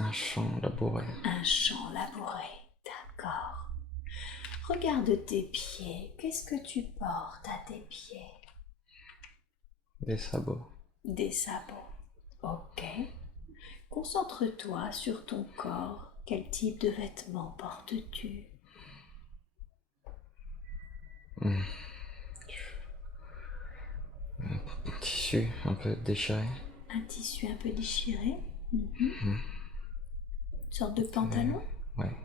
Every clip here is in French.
Un champ labouré. Un champ labouré, d'accord. Regarde tes pieds. Qu'est-ce que tu portes à tes pieds? Des sabots. Des sabots. Ok. Concentre-toi sur ton corps. Quel type de vêtements portes-tu? Un tissu un peu déchiré. Un tissu un peu déchiré. Une sorte de pantalon. Ouais.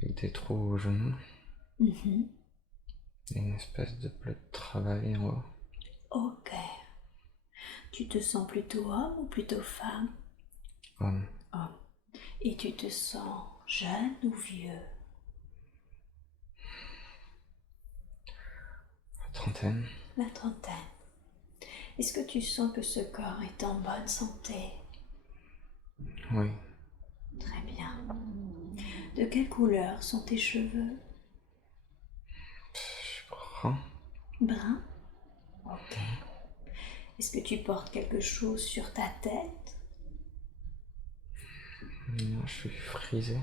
Avec des trous aux genoux. Mhm. Et une espèce de bleu de travail en haut. Ok. Tu te sens plutôt homme ou plutôt femme? Homme. Homme. Et tu te sens jeune ou vieux? Trentaine. La trentaine. Est-ce que tu sens que ce corps est en bonne santé? Oui. Très bien. De quelle couleur sont tes cheveux? Brun. Brun? Ok. Est-ce que tu portes quelque chose sur ta tête? Non, je suis frisé.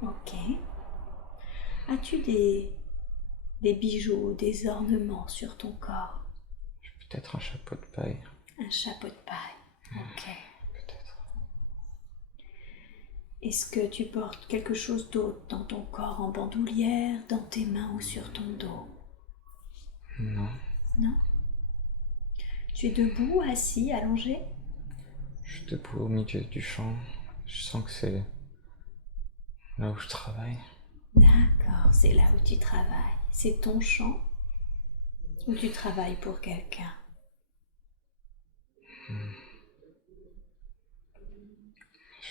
Ok. As-tu des bijoux, des ornements sur ton corps? Peut-être un chapeau de paille. Un chapeau de paille. Ok. Peut-être. Est-ce que tu portes quelque chose d'autre dans ton corps, en bandoulière, dans tes mains ou sur ton dos? Non. Non? Tu es debout, assis, allongé? Je suis debout au milieu du champ. Je sens que c'est là où je travaille. D'accord, c'est là où tu travailles. C'est ton champ ou tu travailles pour quelqu'un? Je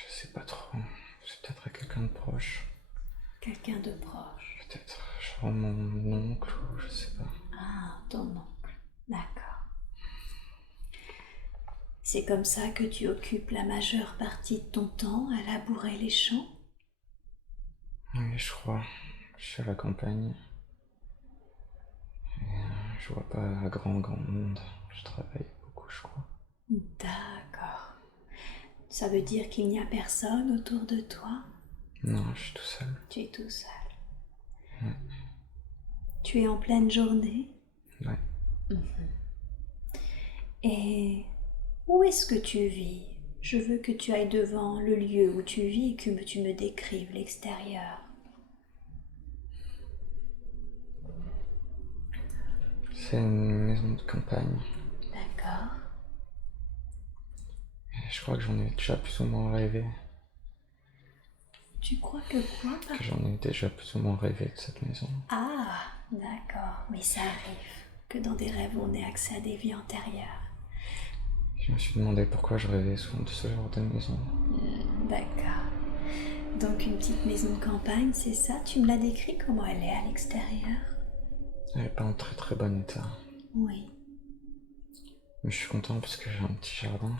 sais pas trop. C'est peut-être à quelqu'un de proche. Quelqu'un de proche. Peut-être genre mon oncle ou je sais pas. Ah, ton oncle. D'accord. C'est comme ça que tu occupes la majeure partie de ton temps à labourer les champs? Oui, je crois. Je suis à la campagne. Je vois pas grand monde. Je travaille beaucoup, je crois. D'accord. Ça veut dire qu'il n'y a personne autour de toi? Non, je suis tout seul. Tu es tout seul. Tu es en pleine journée? Ouais. Et où est-ce que tu vis? Je veux que tu ailles devant le lieu où tu vis et que tu me décrives l'extérieur. C'est une maison de campagne. D'accord. Et je crois que j'en ai déjà plus ou moins rêvé. Tu crois que quoi? Que j'en ai déjà plus ou moins rêvé de cette maison. Ah, d'accord. Oui, ça arrive que dans des rêves on ait accès à des vies antérieures. Je me suis demandé pourquoi je rêvais souvent de ce genre de maison. D'accord. Donc une petite maison de campagne, c'est ça? Tu me l'as décrit comment elle est à l'extérieur? Elle est pas en très très bon état. Oui. Mais je suis content parce que j'ai un petit jardin.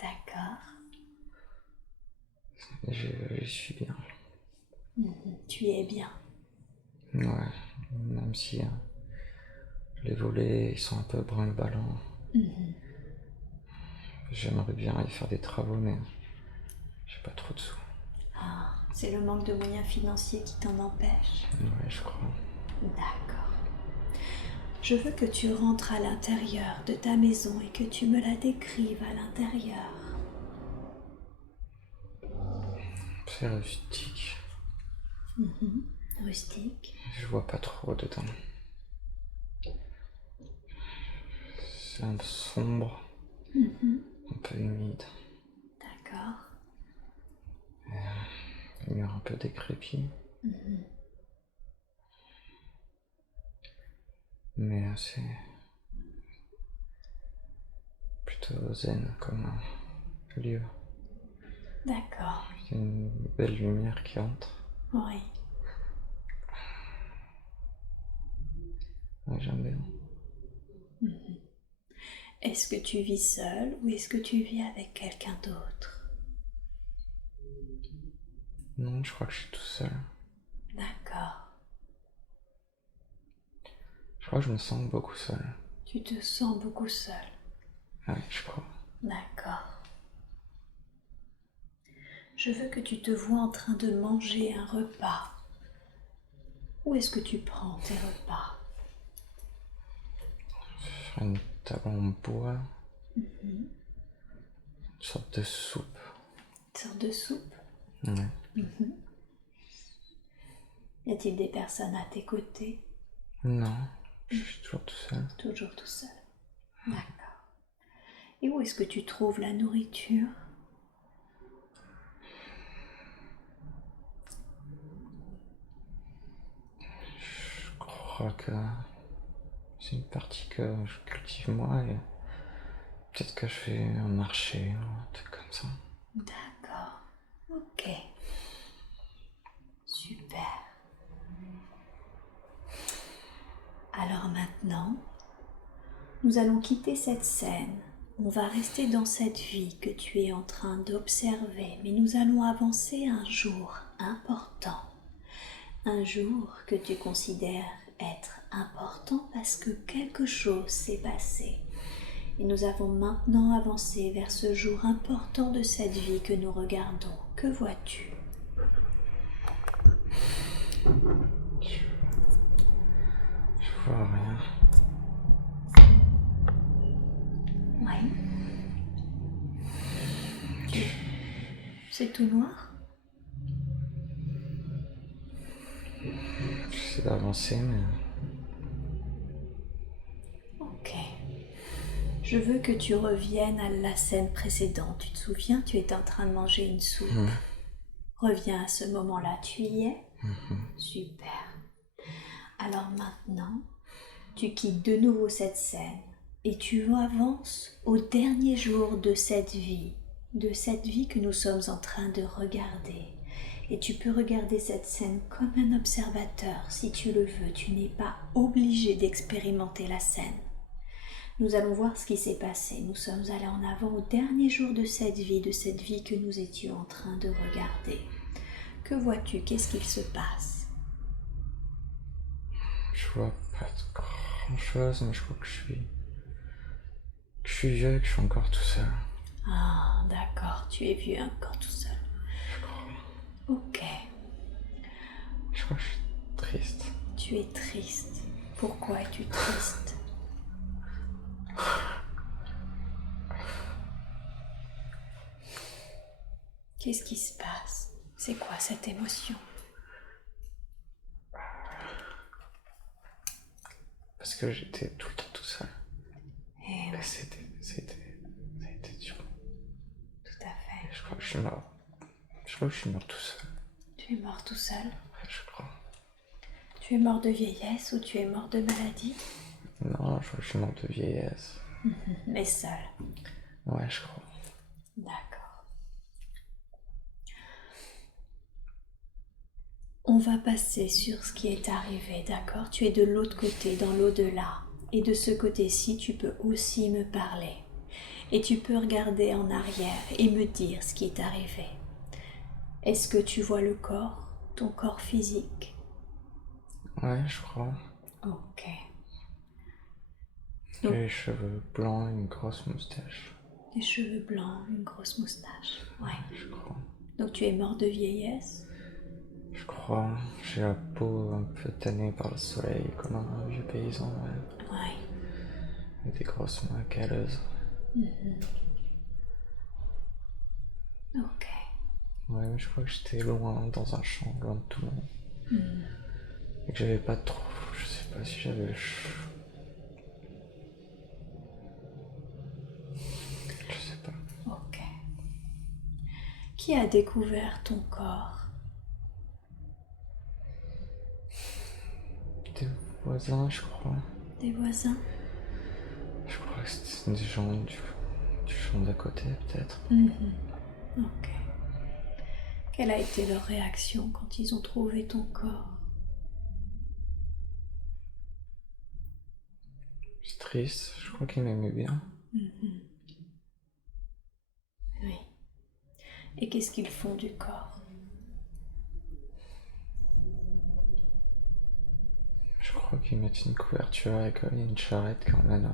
D'accord. Et j'y suis bien. Tu es bien. Ouais. Même si les volets ils sont un peu brinque-ballants. J'aimerais bien y faire des travaux, mais j'ai pas trop de sous. Ah, c'est le manque de moyens financiers qui t'en empêche. Ouais, je crois. D'accord. Je veux que tu rentres à l'intérieur de ta maison et que tu me la décrives à l'intérieur. C'est rustique. Rustique. Je vois pas trop dedans. C'est un peu sombre. Un peu humide. D'accord. Les murs un peu décrépits. Mais c'est plutôt zen comme lieu. D'accord. Il y a une belle lumière qui entre. Oui. Ouais, j'aime bien. Est-ce que tu vis seul ou est-ce que tu vis avec quelqu'un d'autre? Non, je crois que je suis tout seul. D'accord. Je crois que je me sens beaucoup seul. Tu te sens beaucoup seul. Ouais, je crois. D'accord. Je veux que tu te vois en train de manger un repas. Où est-ce que tu prends tes repas? Sur une table en bois. Une sorte de soupe. Une sorte de soupe? Ouais. Y a-t-il des personnes à tes côtés? Non, je suis toujours tout seul. Toujours tout seul. D'accord. Et où est-ce que tu trouves la nourriture? Je crois que c'est une partie que je cultive moi et peut-être que je fais un marché ou un truc comme ça. D'accord. Ok. Super. Alors maintenant, nous allons quitter cette scène. On va rester dans cette vie que tu es en train d'observer, mais nous allons avancer un jour important. Un jour que tu considères être important parce que quelque chose s'est passé. Et nous avons maintenant avancé vers ce jour important de cette vie que nous regardons. Que vois-tu? Je vois rien. Oui. C'est tout noir? J'essaie d'avancer, mais Ok. Je veux que tu reviennes à la scène précédente. Tu te souviens, tu étais en train de manger une soupe. Reviens à ce moment-là. Tu y es? Super. Alors maintenant, tu quittes de nouveau cette scène et tu avances au dernier jour de cette vie que nous sommes en train de regarder. Et tu peux regarder cette scène comme un observateur si tu le veux. Tu n'es pas obligé d'expérimenter la scène. Nous allons voir ce qui s'est passé. Nous sommes allés en avant au dernier jour de cette vie que nous étions en train de regarder. Que vois-tu? Qu'est-ce qu'il se passe? je vois pas grand chose, mais je crois que je suis vieux et que je suis encore tout seul. Ah, d'accord, tu es vieux encore tout seul. Je crois. Ok, Je crois que je suis triste. tu es triste. Pourquoi es-tu triste? Qu'est-ce qui se passe? C'est quoi cette émotion? Parce que j'étais tout le temps tout seul. Eh Et oui, ça a été dur. tout à fait. Et je crois que je suis mort. Je crois que je suis mort tout seul. Tu es mort tout seul? Ouais, je crois. Tu es mort de vieillesse ou tu es mort de maladie? Non, je crois que je suis mort de vieillesse. Mais seul. Ouais, je crois. D'accord. On va passer sur ce qui est arrivé, d'accord? Tu es de l'autre côté, dans l'au-delà. Et de ce côté-ci, tu peux aussi me parler. Et tu peux regarder en arrière et me dire ce qui est arrivé. Est-ce que tu vois le corps, ton corps physique? Ouais, je crois. Ok. J'ai les cheveux blancs et une grosse moustache. Des cheveux blancs, une grosse moustache. Ouais. Je crois. Donc tu es mort de vieillesse? Je crois. J'ai la peau un peu tannée par le soleil, comme un vieux paysan, ouais. Ouais. Et des grosses mains calleuses. Ok. Ouais, mais je crois que j'étais loin dans un champ, loin de tout le monde. Et que j'avais pas trop. Je sais pas si j'avais le Je sais pas. Ok. Qui a découvert ton corps? Des voisins, je crois. Des voisins? Je crois que c'était des gens du champ d'à côté, peut-être. Ok. Quelle a été leur réaction quand ils ont trouvé ton corps? C'est triste, je crois qu'ils m'aimaient bien. Oui. Et qu'est-ce qu'ils font du corps? Je crois qu'ils mettent une couverture avec une charrette qui emmène.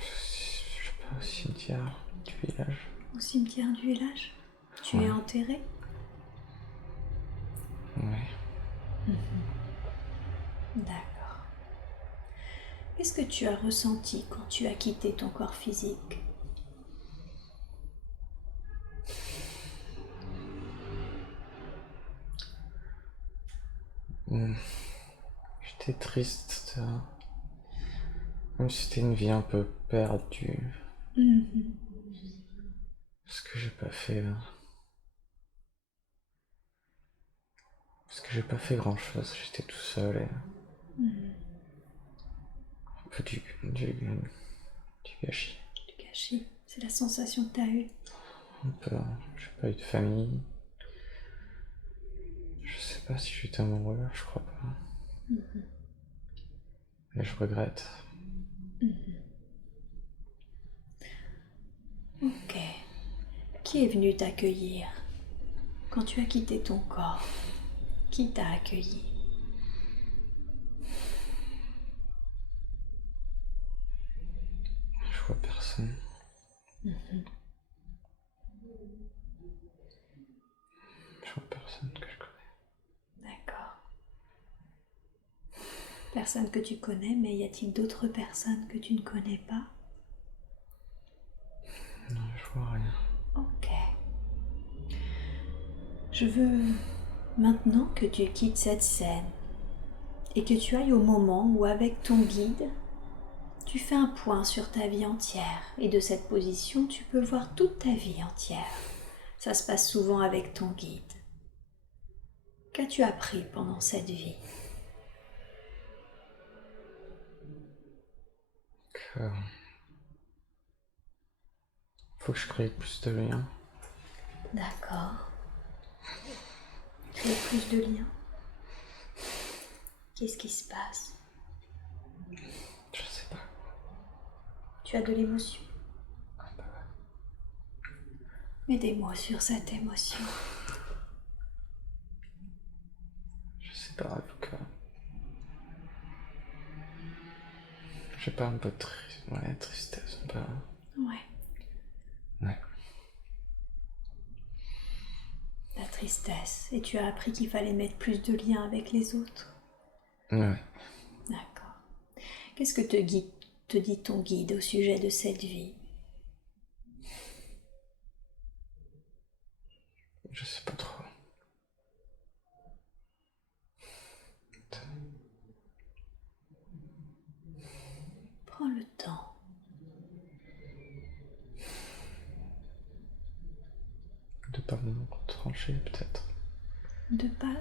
Je sais pas, au cimetière du village. Au cimetière du village? Tu es enterré? Ouais. D'accord. Qu'est-ce que tu as ressenti quand tu as quitté ton corps physique? J'étais triste, comme si c'était une vie un peu perdue. Ce que j'ai pas fait. Parce que j'ai pas fait grand chose, j'étais tout seul et. Un peu du gâchis. Du gâchis, c'est la sensation que tu as eue. Un peu. J'ai pas eu de famille. Je sais pas si j'étais amoureux, je crois pas. Et je regrette. Ok. Qui est venu t'accueillir quand tu as quitté ton corps? Qui t'a accueilli? Je vois personne. Je vois personne que je connais. D'accord. Personne que tu connais, mais y a-t-il d'autres personnes que tu ne connais pas? Non, je vois rien. Ok. Je veux maintenant que tu quittes cette scène et que tu ailles au moment où, avec ton guide, tu fais un point sur ta vie entière. Et de cette position, tu peux voir toute ta vie entière. Ça se passe souvent avec ton guide. Qu'as-tu appris pendant cette vie? Faut que je crée plus de liens. D'accord. Créer plus de liens. Qu'est-ce qui se passe? Je sais pas. Tu as de l'émotion. Mets des mots sur cette émotion. Je sais pas, faut que. J'ai pas un peu de tristesse, un peu. Ouais, Ouais. la tristesse. Et tu as appris qu'il fallait mettre plus de liens avec les autres. Ouais. D'accord. Qu'est-ce que te dit ton guide au sujet de cette vie? Je sais pas trop. Prends le temps. De pas me retrancher, peut-être. De pas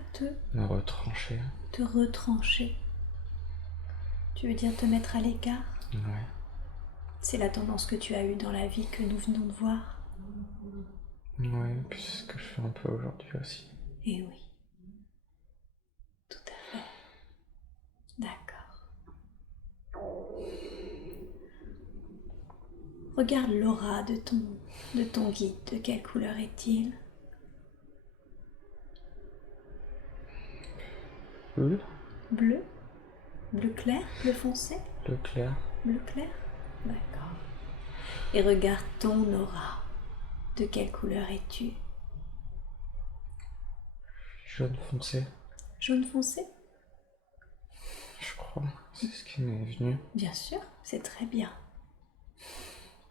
Me retrancher. te retrancher. Tu veux dire te mettre à l'écart? Ouais. C'est la tendance que tu as eue dans la vie que nous venons de voir. Ouais, puis c'est ce que je fais un peu aujourd'hui aussi. Eh oui. Tout à fait. D'accord. Regarde l'aura de ton guide. De quelle couleur est-il? Bleu. Bleu? Bleu clair? Bleu foncé? Bleu clair. Bleu clair? D'accord. Et regarde ton aura. De quelle couleur es-tu? Jaune foncé. Jaune foncé? Je crois. C'est ce qui m'est venu. Bien sûr, c'est très bien.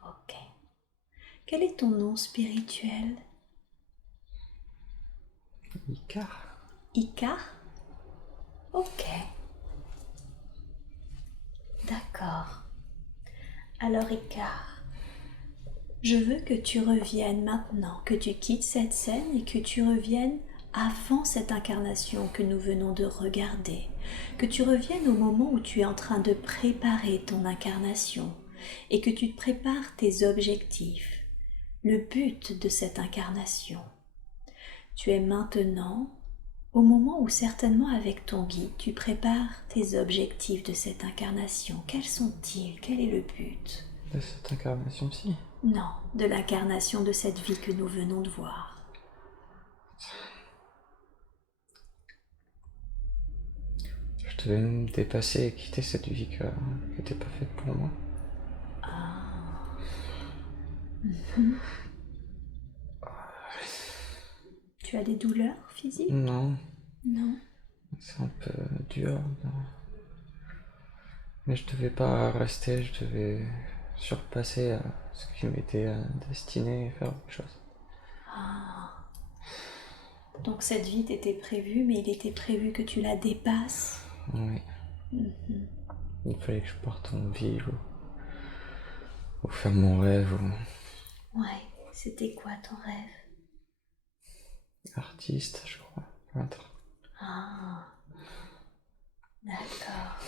Ok. Quel est ton nom spirituel? Icar. Icar? Ok. D'accord. Alors Icar, je veux que tu reviennes maintenant, que tu quittes cette scène et que tu reviennes avant cette incarnation que nous venons de regarder, que tu reviennes au moment où tu es en train de préparer ton incarnation et que tu te prépares tes objectifs, le but de cette incarnation. Tu es maintenant au moment où certainement avec ton guide, tu prépares tes objectifs de cette incarnation. Quels sont-ils? Quel est le but? De cette incarnation-ci? Non, de l'incarnation de cette vie que nous venons de voir. Je devais me dépasser et quitter cette vie qui n'était pas faite pour moi. Ah. Tu as des douleurs physiques? Non, Non. c'est un peu dur. Non. Mais je devais pas rester, je devais surpasser ce qui m'était destiné et faire autre chose. Ah. Donc cette vie t'était prévue, mais il était prévu que tu la dépasses. Oui. Il fallait que je parte en ville ou faire mon rêve ou Ouais, c'était quoi ton rêve? artiste, je crois. Peintre. Ah, d'accord.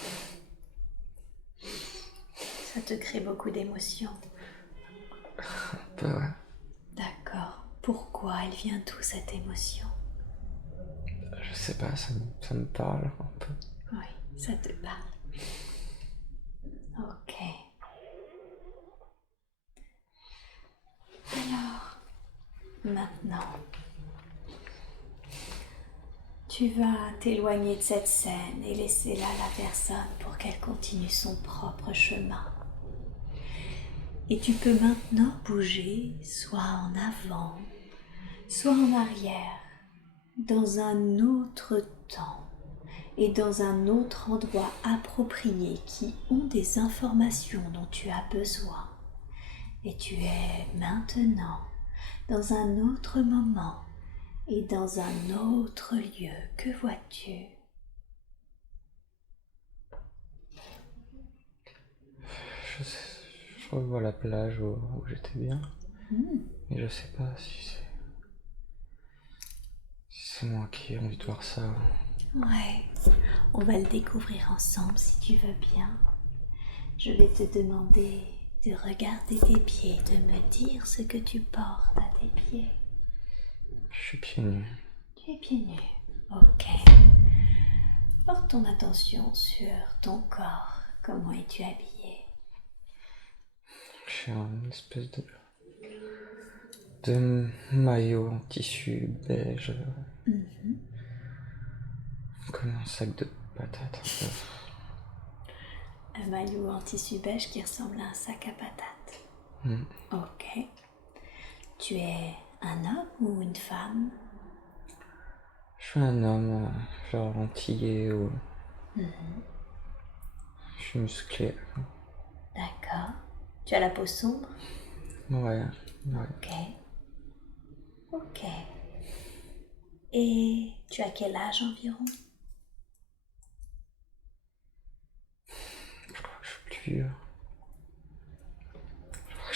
Ça te crée beaucoup d'émotions. Un peu, ouais. D'accord. Pourquoi elle vient d'où cette émotion? Je sais pas, ça me parle un peu. Oui, ça te parle. Ok. Alors, maintenant, tu vas t'éloigner de cette scène et laisser là la personne pour qu'elle continue son propre chemin. Et tu peux maintenant bouger soit en avant, soit en arrière, dans un autre temps et dans un autre endroit approprié qui ont des informations dont tu as besoin. Et tu es maintenant dans un autre moment et dans un autre lieu. Que vois-tu? Je revois la plage où j'étais bien. Mais je sais pas si c'est moi qui ai envie de voir ça. Ouais, on va le découvrir ensemble si tu veux bien. Je vais te demander de regarder tes pieds, de me dire ce que tu portes à tes pieds. Je suis pieds nus. Tu es pieds nus. Ok. Porte ton attention sur ton corps. Comment es-tu habillé? J'ai une espèce de maillot en tissu beige. Comme un sac de patates un peu. Un maillot en tissu beige qui ressemble à un sac à patates. Ok. Tu es un homme ou une femme? Je suis un homme, genre antillais ou. Je suis musclé. D'accord. Tu as la peau sombre? Ouais. Ok. Ok. Et tu as quel âge environ? Je crois que je suis plus vieux. Je crois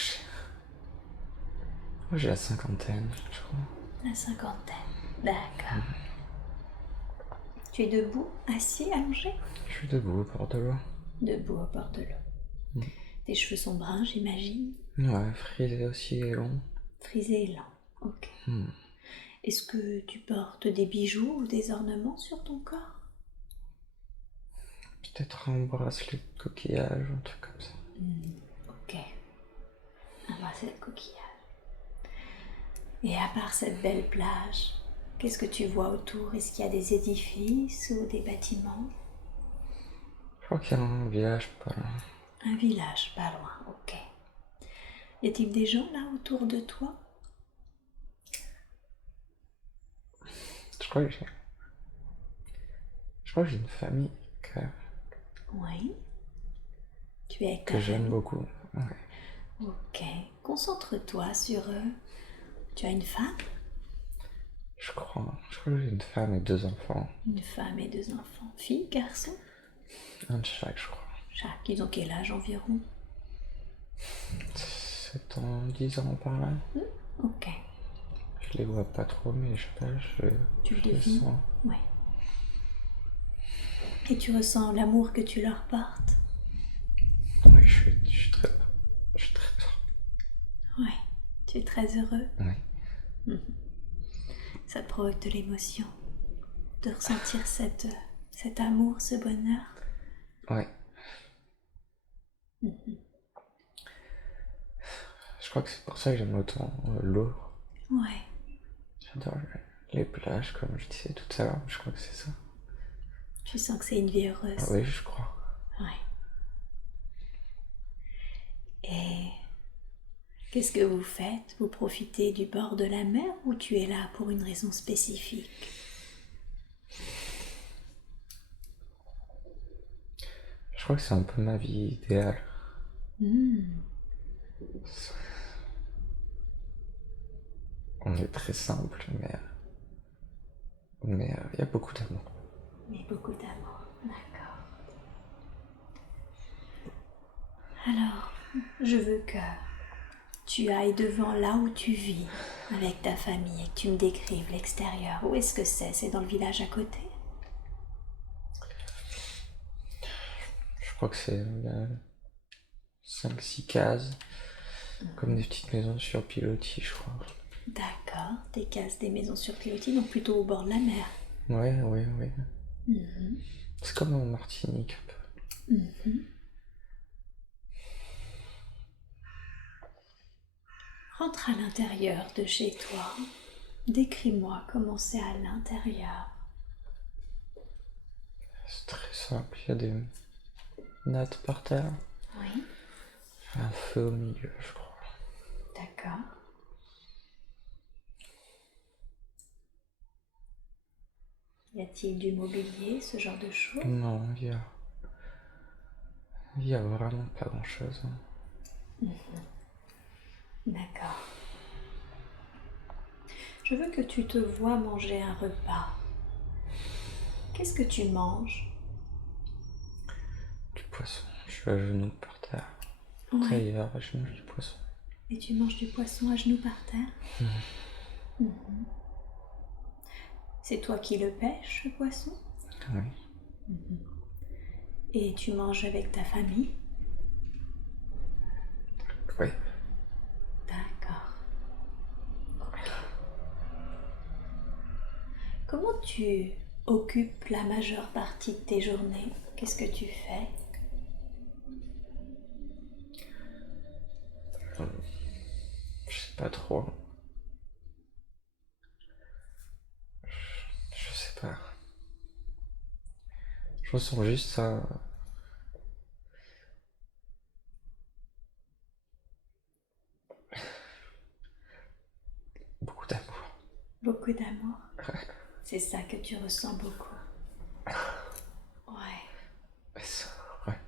que j'ai la cinquantaine, je crois. La cinquantaine. D'accord. Tu es debout, assis, allongé? Je suis debout au bord de l'eau. Debout au bord de l'eau. Tes cheveux sont bruns, j'imagine. Ouais, frisé aussi et long. Frisés et lents. Ok. Est-ce que tu portes des bijoux ou des ornements sur ton corps? Peut-être un bracelet de coquillage, un truc comme ça. Ok. Un bracelet de coquillage. Et à part cette belle plage, qu'est-ce que tu vois autour? Est-ce qu'il y a des édifices ou des bâtiments? Je crois qu'il y a un village pas loin. Un village, pas loin, ok. Y a-t-il des gens là autour de toi? Je crois que j'ai une famille Oui. Tu es avec ta que j'aime famille? beaucoup. Ouais. Ok. Concentre-toi sur eux. Tu as une femme? Je crois que j'ai une femme et 2 enfants. Une femme et 2 enfants. Fille, garçon? Un de chaque, je crois. Chaque. Ils ont quel âge environ? 7 ans, 10 ans par là. Ok. Je les vois pas trop, mais je sais pas, Tu le je les devines? sens. Oui. Et tu ressens l'amour que tu leur portes? Oui, je suis très Oui. Tu es très heureux? Oui. Ça te provoque de l'émotion de ressentir cet amour, ce bonheur? Ouais. Je crois que c'est pour ça que j'aime autant l'eau. Ouais. J'adore les plages, comme je disais tout à l'heure. Je crois que c'est ça. Tu sens que c'est une vie heureuse? Ah oui, je crois. Ouais. Et Qu'est-ce que vous faites? Vous profitez du bord de la mer ou tu es là pour une raison spécifique? Je crois que c'est un peu ma vie idéale. On est très simple, mais il y a beaucoup d'amour. Mais beaucoup d'amour, d'accord. Alors, je veux que tu ailles devant là où tu vis avec ta famille et que tu me décrives l'extérieur. Où est-ce que c'est? C'est dans le village à côté? Je crois que c'est 5-6 cases, comme des petites maisons sur pilotis, je crois. D'accord, des cases, des maisons sur pilotis, donc plutôt au bord de la mer. Ouais. C'est comme en Martinique un peu. Rentre à l'intérieur de chez toi. Décris-moi comment c'est à l'intérieur. C'est très simple, il y a des nattes par terre, Oui, un feu au milieu, je crois. d'accord. Y a-t-il du mobilier, ce genre de choses? Non, il y a vraiment pas grand-chose. D'accord. Je veux que tu te vois manger un repas. Qu'est-ce que tu manges? Du poisson, je suis à genoux par terre. Ouais. Tailleur, je mange du poisson. Et tu manges du poisson à genoux par terre? Mhm. C'est toi qui le pêches, le poisson? Oui. Et tu manges avec ta famille? Oui. D'accord. Ok. Comment tu occupes la majeure partie de tes journées? Qu'est-ce que tu fais? Je sais pas trop. Je sais pas. Je ressens juste ça. Beaucoup d'amour. Beaucoup d'amour? C'est ça que tu ressens beaucoup. Ouais. Ça, ouais.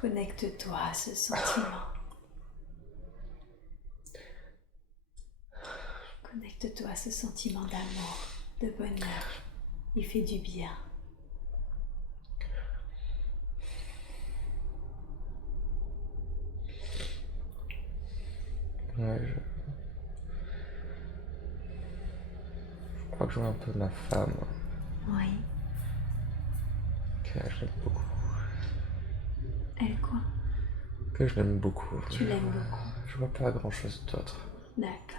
Connecte-toi à ce sentiment. Connecte-toi à ce sentiment d'amour, de bonheur. Il fait du bien. Ouais, je crois que je vois un peu ma femme, Oui. que je l'aime beaucoup. Elle quoi? Que je l'aime beaucoup. Tu l'aimes beaucoup. Je vois pas grand-chose d'autre. D'accord.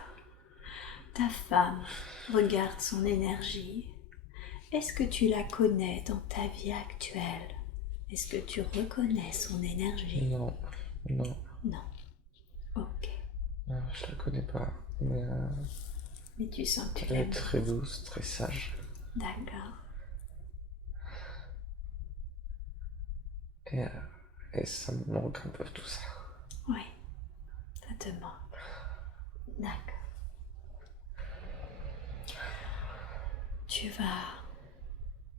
Ta femme, regarde son énergie. Est-ce que tu la connais dans ta vie actuelle? Est-ce que tu reconnais son énergie? Non. Non. Ok. Non, je la connais pas. Mais tu sens que tu Elle est l'aimes. très douce, très sage. D'accord. Et ça me manque un peu tout ça. Oui. Ça te manque. D'accord.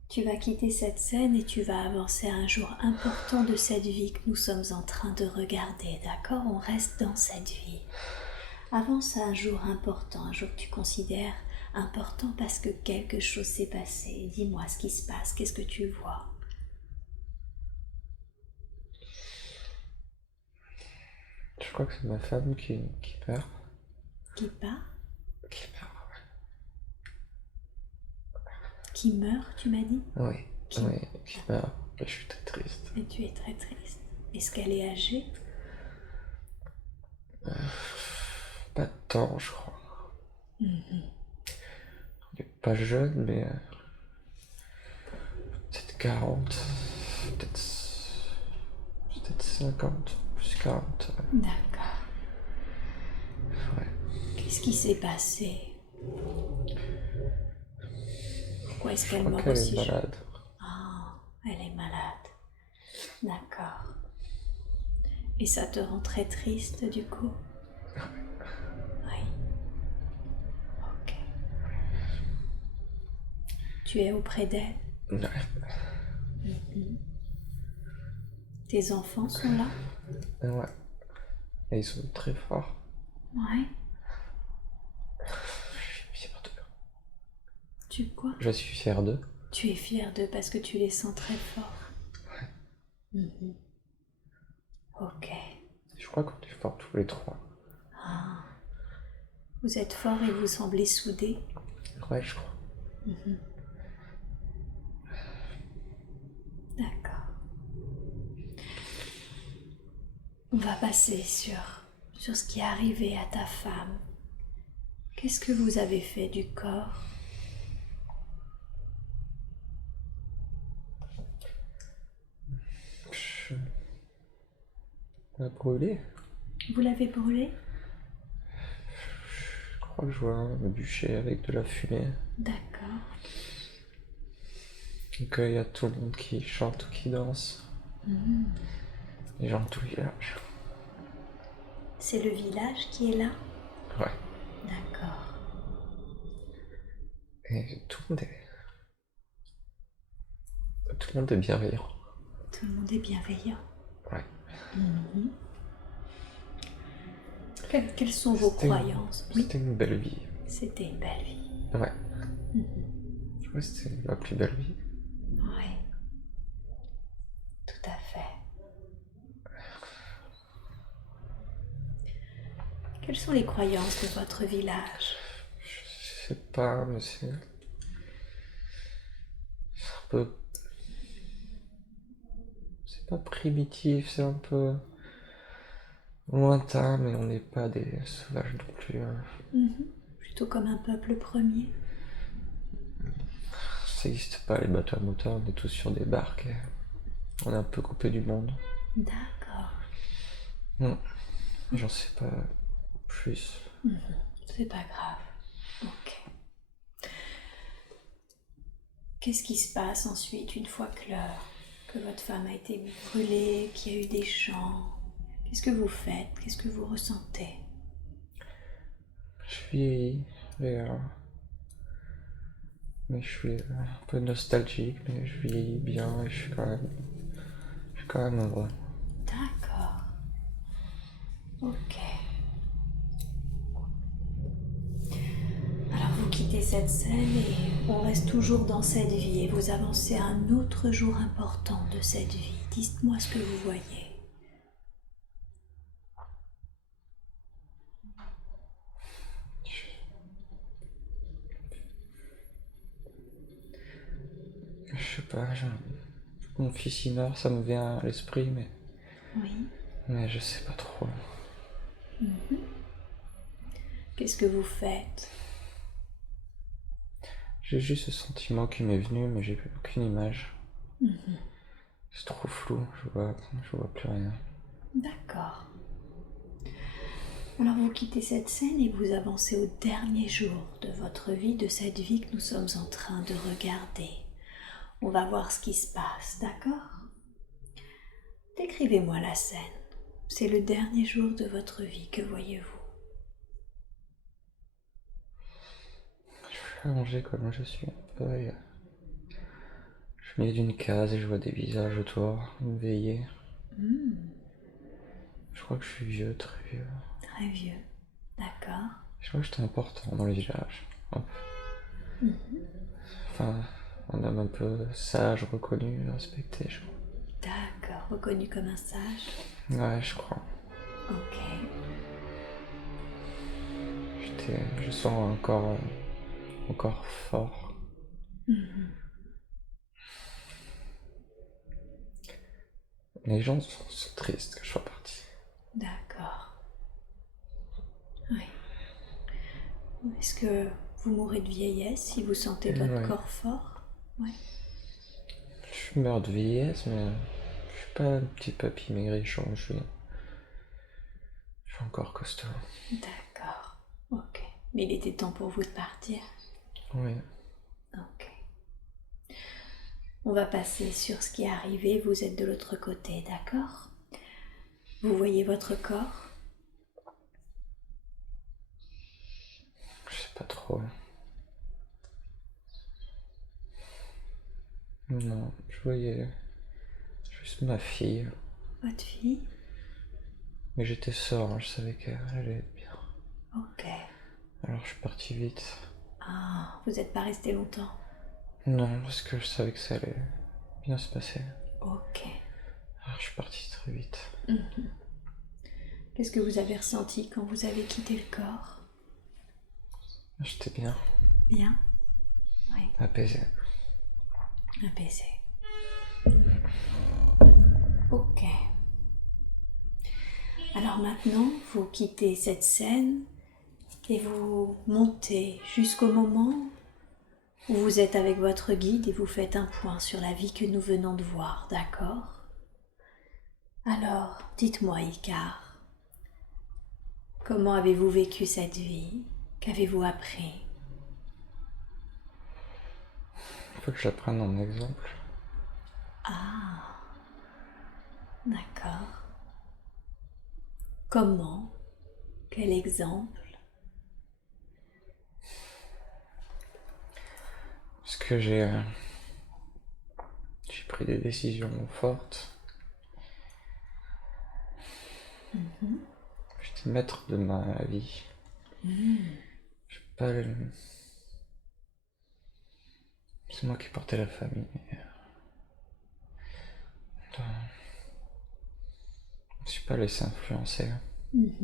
Tu vas quitter cette scène et tu vas avancer à un jour important de cette vie que nous sommes en train de regarder, d'accord? On reste dans cette vie. Avance à un jour important, un jour que tu considères important parce que quelque chose s'est passé. Dis-moi ce qui se passe, qu'est-ce que tu vois? Je crois que c'est ma femme qui meurt. Qui part? Qui meurt, Qui meurt, tu m'as dit? ouais. Qui meurt. Et je suis très triste. Et tu es très triste. Est-ce qu'elle est âgée? Pas tant, je crois. Elle est pas jeune, mais peut-être 40, peut-être 50, plus 40. D'accord. Ouais. Qu'est-ce qui s'est passé? Pourquoi est-ce Je qu'elle crois meurt qu'elle aussi est jeune? malade. Ah, elle est malade. D'accord. Et ça te rend très triste du coup? Oui. Ok. Tu es auprès d'elle? Ouais. Tes enfants sont là? Ouais. Et ils sont très forts. Ouais. Je suis fier d'eux. Tu quoi? Je suis fier d'eux. Tu es fier d'eux parce que tu les sens très forts. Mhm. Ok. Je crois qu'on est forts tous les trois. Ah. Vous êtes forts et vous semblez soudés. Ouais, je crois. D'accord. On va passer sur ce qui est arrivé à ta femme. Qu'est-ce que vous avez fait du corps? Je... On a brûlé. Vous l'avez brûlé? Je crois que je vois un bûcher avec de la fumée. D'accord. Donc il y a tout le monde qui chante ou qui danse. Les gens de tout le village. C'est le village qui est là? Ouais. D'accord. Et tout le monde est bienveillant. Tout le monde est bienveillant. Ouais. Quelles sont vos croyances? Oui, C'était une belle vie. c'était une belle vie. Ouais. Je crois que c'était la plus belle vie. Oui, tout à fait. Quelles sont les croyances de votre village? Je sais pas, mais c'est un peu... C'est pas primitif, c'est un peu lointain, mais on n'est pas des sauvages non plus. Plutôt comme un peuple premier? Ça n'existe pas les bateaux à moteur, on est tous sur des barques. Et on est un peu coupé du monde. D'accord. Non, j'en sais pas plus. C'est pas grave. Ok. Qu'est-ce qui se passe ensuite une fois que votre femme a été brûlée, qu'il y a eu des chants? Qu'est-ce que vous faites? Qu'est-ce que vous ressentez? Je vieillis, mais je suis un peu nostalgique, mais je vieillis bien et je suis quand même heureux. D'accord. Ok. Alors vous quittez cette scène et on reste toujours dans cette vie et vous avancez à un autre jour important de cette vie. Dites-moi ce que vous voyez. Je sais pas, mon fils il meurt, ça me vient à l'esprit, Oui. mais je sais pas trop. Qu'est-ce que vous faites? J'ai juste ce sentiment qui m'est venu, mais j'ai aucune image. C'est trop flou, je vois plus rien. D'accord. Alors vous quittez cette scène et vous avancez au dernier jour de votre vie, de cette vie que nous sommes en train de regarder. On va voir ce qui se passe, d'accord? Décrivez-moi la scène. C'est le dernier jour de votre vie, que voyez-vous? Je suis allongé comme je suis un peu. Et, je suis au milieu d'une case et je vois des visages autour, une veillée. Je crois que je suis vieux, très vieux. Très vieux. D'accord. Je crois que j'étais important dans le village. Hop. Enfin, un homme un peu sage, reconnu, respecté, je crois. D'accord. Reconnu comme un sage. Ouais, je crois. Ok. Je sens encore fort. Les gens sont tristes que je sois parti. D'accord. Oui. Est-ce que vous mourrez de vieillesse si vous sentez votre Ouais. corps fort? Oui. Je meurs de vieillesse, mais je suis pas un petit papy maigrichon, je suis encore costaud. D'accord. Ok. Mais il était temps pour vous de partir. Oui. Ok. On va passer sur ce qui est arrivé. Vous êtes de l'autre côté, d'accord? Vous voyez votre corps? Je sais pas trop. Non, je voyais juste ma fille. Votre fille? Mais j'étais serein, je savais qu'elle allait être bien. Ok. Alors je suis parti vite. Ah, vous n'êtes pas resté longtemps? Non, parce que je savais que ça allait bien se passer. Ok. Alors je suis parti très vite. Qu'est-ce que vous avez ressenti quand vous avez quitté le corps? J'étais bien, Bien? Oui. apaisé. Apaisé. Ok. Alors maintenant, vous quittez cette scène et vous montez jusqu'au moment où vous êtes avec votre guide et vous faites un point sur la vie que nous venons de voir, d'accord? Alors, dites-moi, Icar, comment avez-vous vécu cette vie? Qu'avez-vous appris? Il faut que j'apprenne un exemple. Ah, d'accord. Comment? Quel exemple? Parce que j'ai pris des décisions fortes. J'étais maître de ma vie. Je sais pas. C'est moi qui portais la famille. Je me suis pas laissé influencer. Vous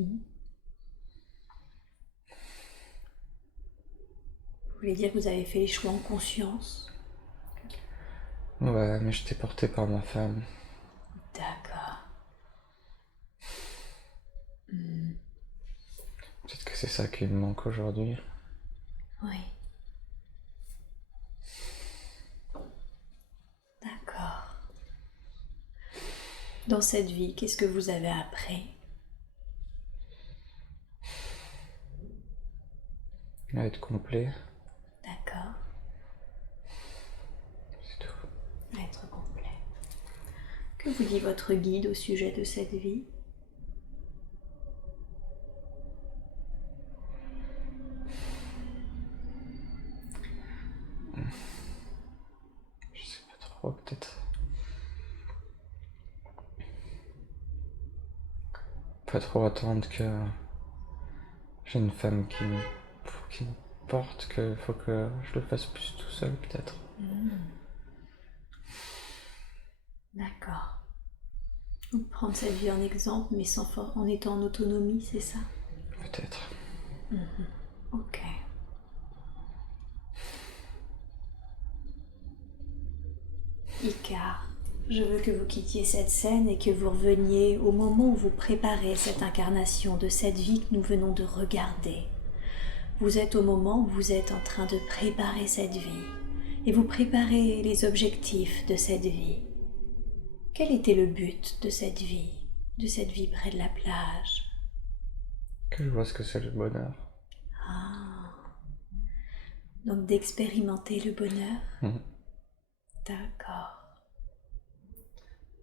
voulez dire que vous avez fait les choix en conscience? Ouais, mais j'étais porté par ma femme. D'accord. Peut-être que c'est ça qui me manque aujourd'hui. Oui. D'accord. Dans cette vie, qu'est-ce que vous avez appris? À être complet, D'accord. c'est tout. À être complet. Que vous dit votre guide au sujet de cette vie? Je sais pas trop, peut-être. Pas trop attendre que j'ai une femme qui me porte, que faut que je le fasse plus tout seul, peut-être. D'accord. Donc prendre cette vie en exemple, mais en étant en autonomie, c'est ça? Peut-être. Ok. Icar, je veux que vous quittiez cette scène et que vous reveniez au moment où vous préparez cette incarnation de cette vie que nous venons de regarder. Vous êtes au moment où vous êtes en train de préparer cette vie et vous préparez les objectifs de cette vie. Quel était le but de cette vie près de la plage? Que je vois ce que c'est le bonheur. Ah, donc d'expérimenter le bonheur? Mhm. D'accord.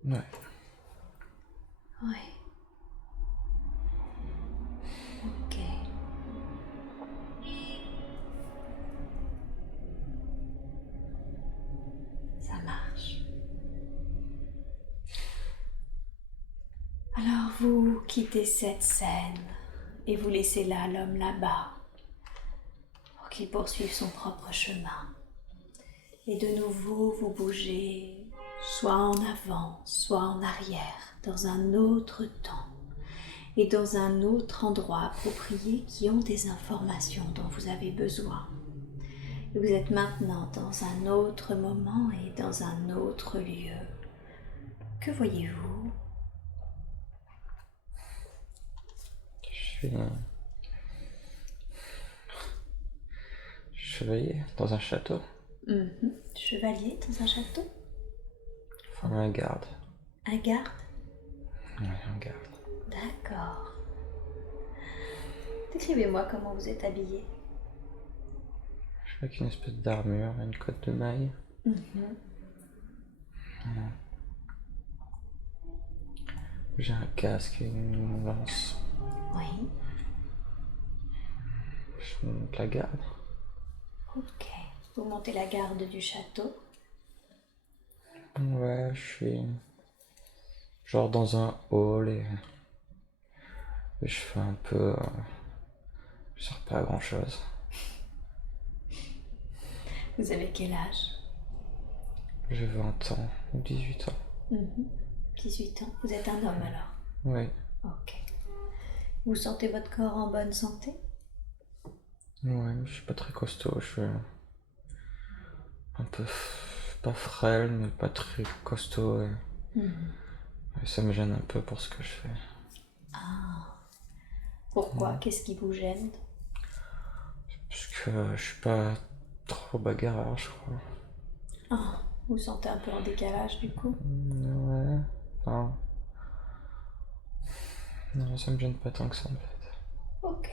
Ouais. Oui. Ok. Ça marche. Alors vous quittez cette scène et vous laissez là l'homme là-bas pour qu'il poursuive son propre chemin. Et de nouveau vous bougez soit en avant, soit en arrière, dans un autre temps et dans un autre endroit approprié qui ont des informations dont vous avez besoin. Et vous êtes maintenant dans un autre moment et dans un autre lieu. Que voyez-vous? Je suis chevalier dans un château. Chevalier dans un château? Enfin, un garde. Un garde? Ouais, un garde. D'accord. Décrivez-moi comment vous êtes habillé. Je suis avec une espèce d'armure, une cotte de maille. J'ai un casque et une lance. Oui. Je monte la garde. Ok. Vous montez la garde du château. Ouais, je suis genre dans un hall et je fais un peu. Je sers pas à grand chose. Vous avez quel âge? J'ai 20 ans, ou 18 ans. 18 ans. Vous êtes un homme alors? Ouais, Ok. Vous sentez votre corps en bonne santé? ouais, je suis pas très costaud, je suis un peu pas frêle, mais pas très costaud. Et ça me gêne un peu pour ce que je fais. Pourquoi? Qu'est-ce qui vous gêne? Parce que je suis pas trop bagarreur, je crois. Ah, vous sentez un peu en décalage du coup? Ouais, enfin. Non, ça me gêne pas tant que ça en fait. Ok.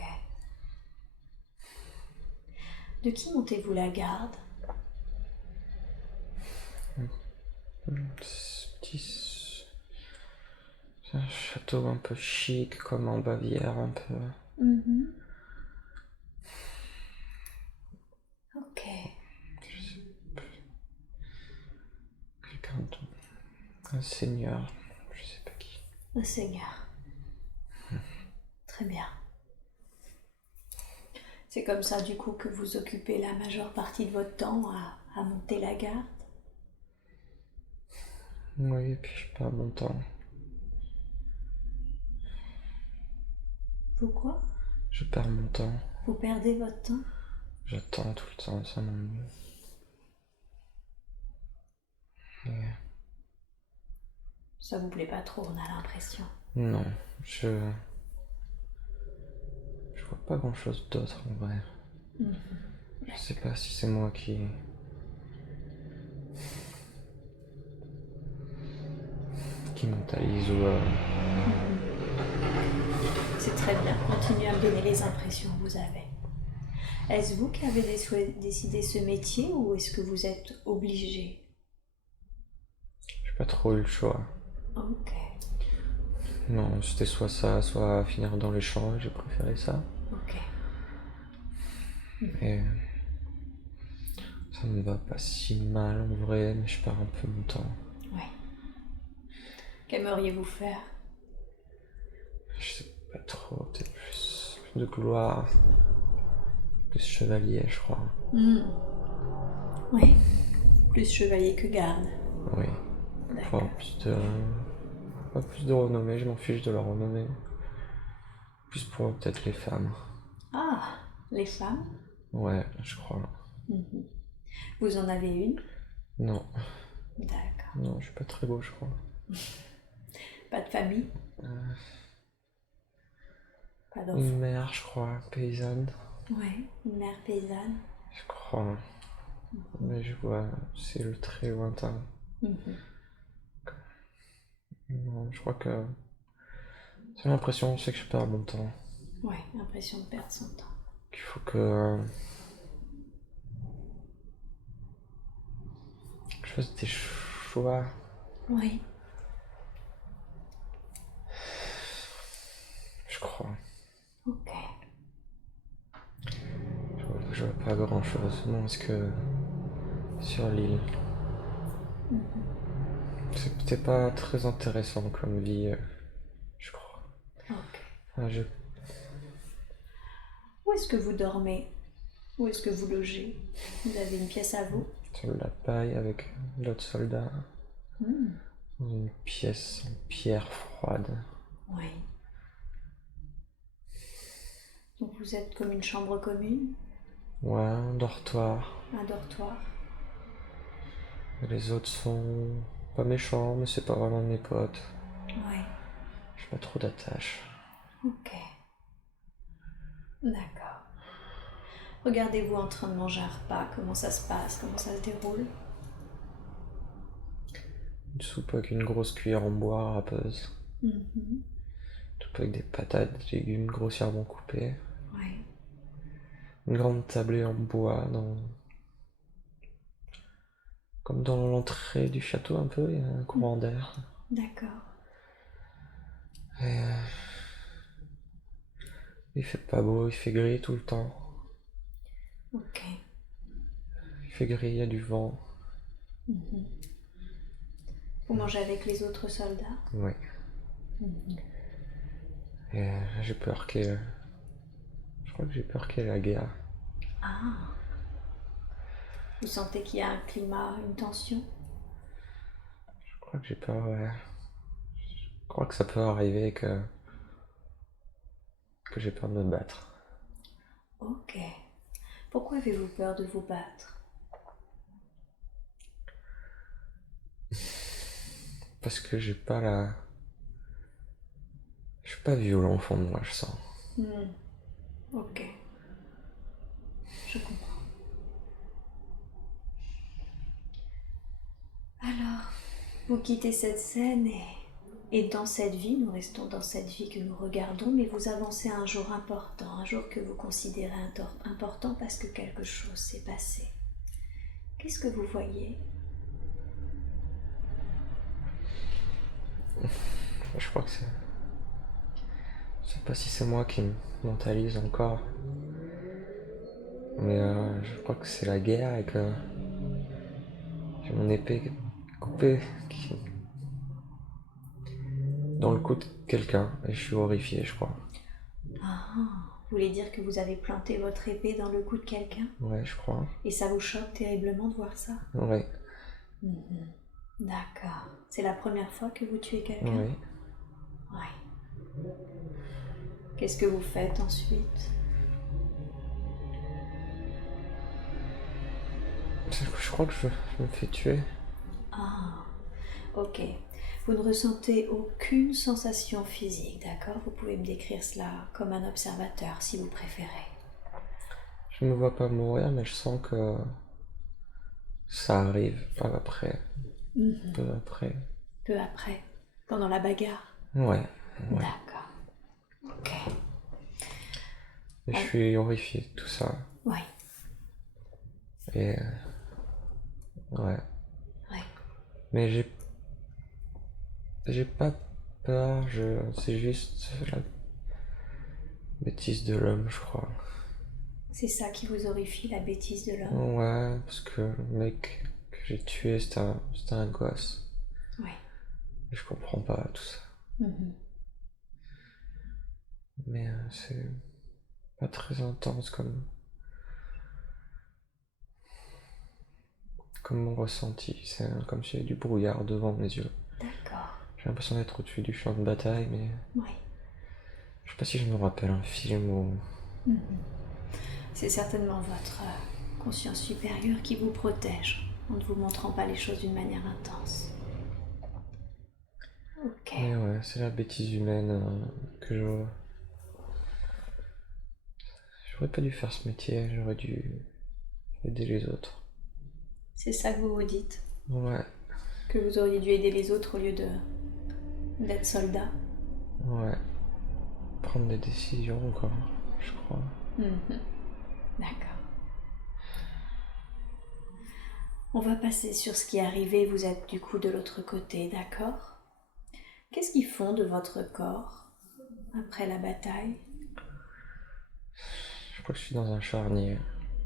De qui montez-vous la garde? Petit. C'est un château un peu chic, comme en Bavière, un peu. Ok. Quelqu'un un seigneur, je sais pas qui. Un seigneur. Très bien. C'est comme ça du coup que vous occupez la majeure partie de votre temps à monter la garde? Oui, et puis je perds mon temps. Pourquoi? Je perds mon temps. Vous perdez votre temps? J'attends tout le temps, ça m'ennuie. Et Ça vous plaît pas trop, on a l'impression. non, je vois pas grand chose d'autre en vrai. Je sais pas si c'est moi qui mentalise ou. C'est très bien, continuez à me donner les impressions que vous avez. Est-ce vous qui avez décidé ce métier ou est-ce que vous êtes obligé? J'ai pas trop eu le choix. Ok. Non, c'était soit ça, soit finir dans les champs, j'ai préféré ça. Ok. Et ça me va pas si mal en vrai, mais je perds un peu mon temps. Ouais. Qu'aimeriez-vous faire? Je sais pas trop, peut-être plus de gloire, plus chevalier, je crois. Oui. Plus chevalier que garde. Oui. D'accord. Enfin, pas plus de renommée, je m'en fiche de la renommée. Plus pour peut-être les femmes. Ah, les femmes? Ouais, je crois. Vous en avez une? Non, D'accord. non, je suis pas très beau, je crois. Pas de famille? Pas d'enfants? Une mère, je crois, paysanne, Ouais, une mère paysanne. je crois. Mais je vois, c'est le très lointain. Non, je crois que c'est l'impression, c'est que je perds mon temps. Ouais, l'impression de perdre son temps. Qu'il faut que je fasse des choix. Oui. Je crois. Ok. Je vois pas grand chose. Non, est-ce que sur l'île, c'est peut-être pas très intéressant comme vie, je crois. Ok. Enfin, Où est-ce que vous dormez? Où est-ce que vous logez? Vous avez une pièce à vous? sur la paille avec d'autres soldats, dans une pièce en pierre froide. Oui. Donc vous êtes comme une chambre commune? Ouais, un dortoir. Un dortoir? Les autres sont pas méchants, mais c'est pas vraiment mes potes. Oui. J'ai pas trop d'attache. Ok. D'accord. Regardez-vous en train de manger un repas, comment ça se passe, comment ça se déroule? Une soupe avec une grosse cuillère en bois râpeuse. Tout avec des patates, des légumes grossièrement coupés. Oui. Une grande tablée en bois, comme dans l'entrée du château un peu, il y a un courant d'air. D'accord. Et, il fait pas beau, il fait gris tout le temps. Ok. Il fait gris, il y a du vent. Vous mangez avec les autres soldats? Oui. Et j'ai peur qu'il... Je crois que j'ai peur qu'il y ait la guerre. Ah. Vous sentez qu'il y a un climat, une tension? Je crois que j'ai peur, ouais. Je crois que ça peut arriver que j'ai peur de me battre. Ok. Pourquoi avez-vous peur de vous battre? Parce que j'ai pas la... Je suis pas violent au fond de moi, je sens. Ok. Je comprends. Alors, vous quittez cette scène et dans cette vie, nous restons dans cette vie que nous regardons, mais vous avancez à un jour important, un jour que vous considérez important parce que quelque chose s'est passé. Qu'est-ce que vous voyez? Je crois que c'est... Je sais pas si c'est moi qui me mentalise encore. Mais je crois que c'est la guerre et que j'ai mon épée coupée dans le cou de quelqu'un et je suis horrifié, je crois. Ah, vous voulez dire que vous avez planté votre épée dans le cou de quelqu'un? Ouais, je crois. Et ça vous choque terriblement de voir ça? Ouais. D'accord. C'est la première fois que vous tuez quelqu'un? Oui. Ouais. Qu'est-ce que vous faites ensuite? Je crois que je me fais tuer. Ah, ok. Vous ne ressentez aucune sensation physique, d'accord? Vous pouvez me décrire cela comme un observateur, si vous préférez. Je me vois pas mourir, mais je sens que ça arrive peu après. Peu après. Peu après, pendant la bagarre? Ouais. D'accord. Ok. Et je suis horrifié de tout ça. Oui. Et ouais. Ouais. Mais j'ai pas peur, c'est juste la bêtise de l'homme, je crois. C'est ça qui vous horrifie, la bêtise de l'homme? Ouais, parce que le mec que j'ai tué, c'était un gosse. Oui. Et je comprends pas tout ça. Mais c'est pas très intense comme mon ressenti. C'est comme s'il y avait du brouillard devant mes yeux. D'accord. J'ai l'impression d'être au-dessus du champ de bataille, mais Oui. je sais pas si je me rappelle un film ou... C'est certainement votre conscience supérieure qui vous protège en ne vous montrant pas les choses d'une manière intense. Ok. Mais ouais, c'est la bêtise humaine que je... J'aurais pas dû faire ce métier, j'aurais dû aider les autres. C'est ça que vous vous dites? Ouais, Que vous auriez dû aider les autres au lieu d'être soldat? ouais. Prendre des décisions, quoi, je crois. D'accord. On va passer sur ce qui est arrivé, vous êtes du coup de l'autre côté, d'accord? Qu'est-ce qui fonde votre corps après la bataille? Je crois que je suis dans un charnier.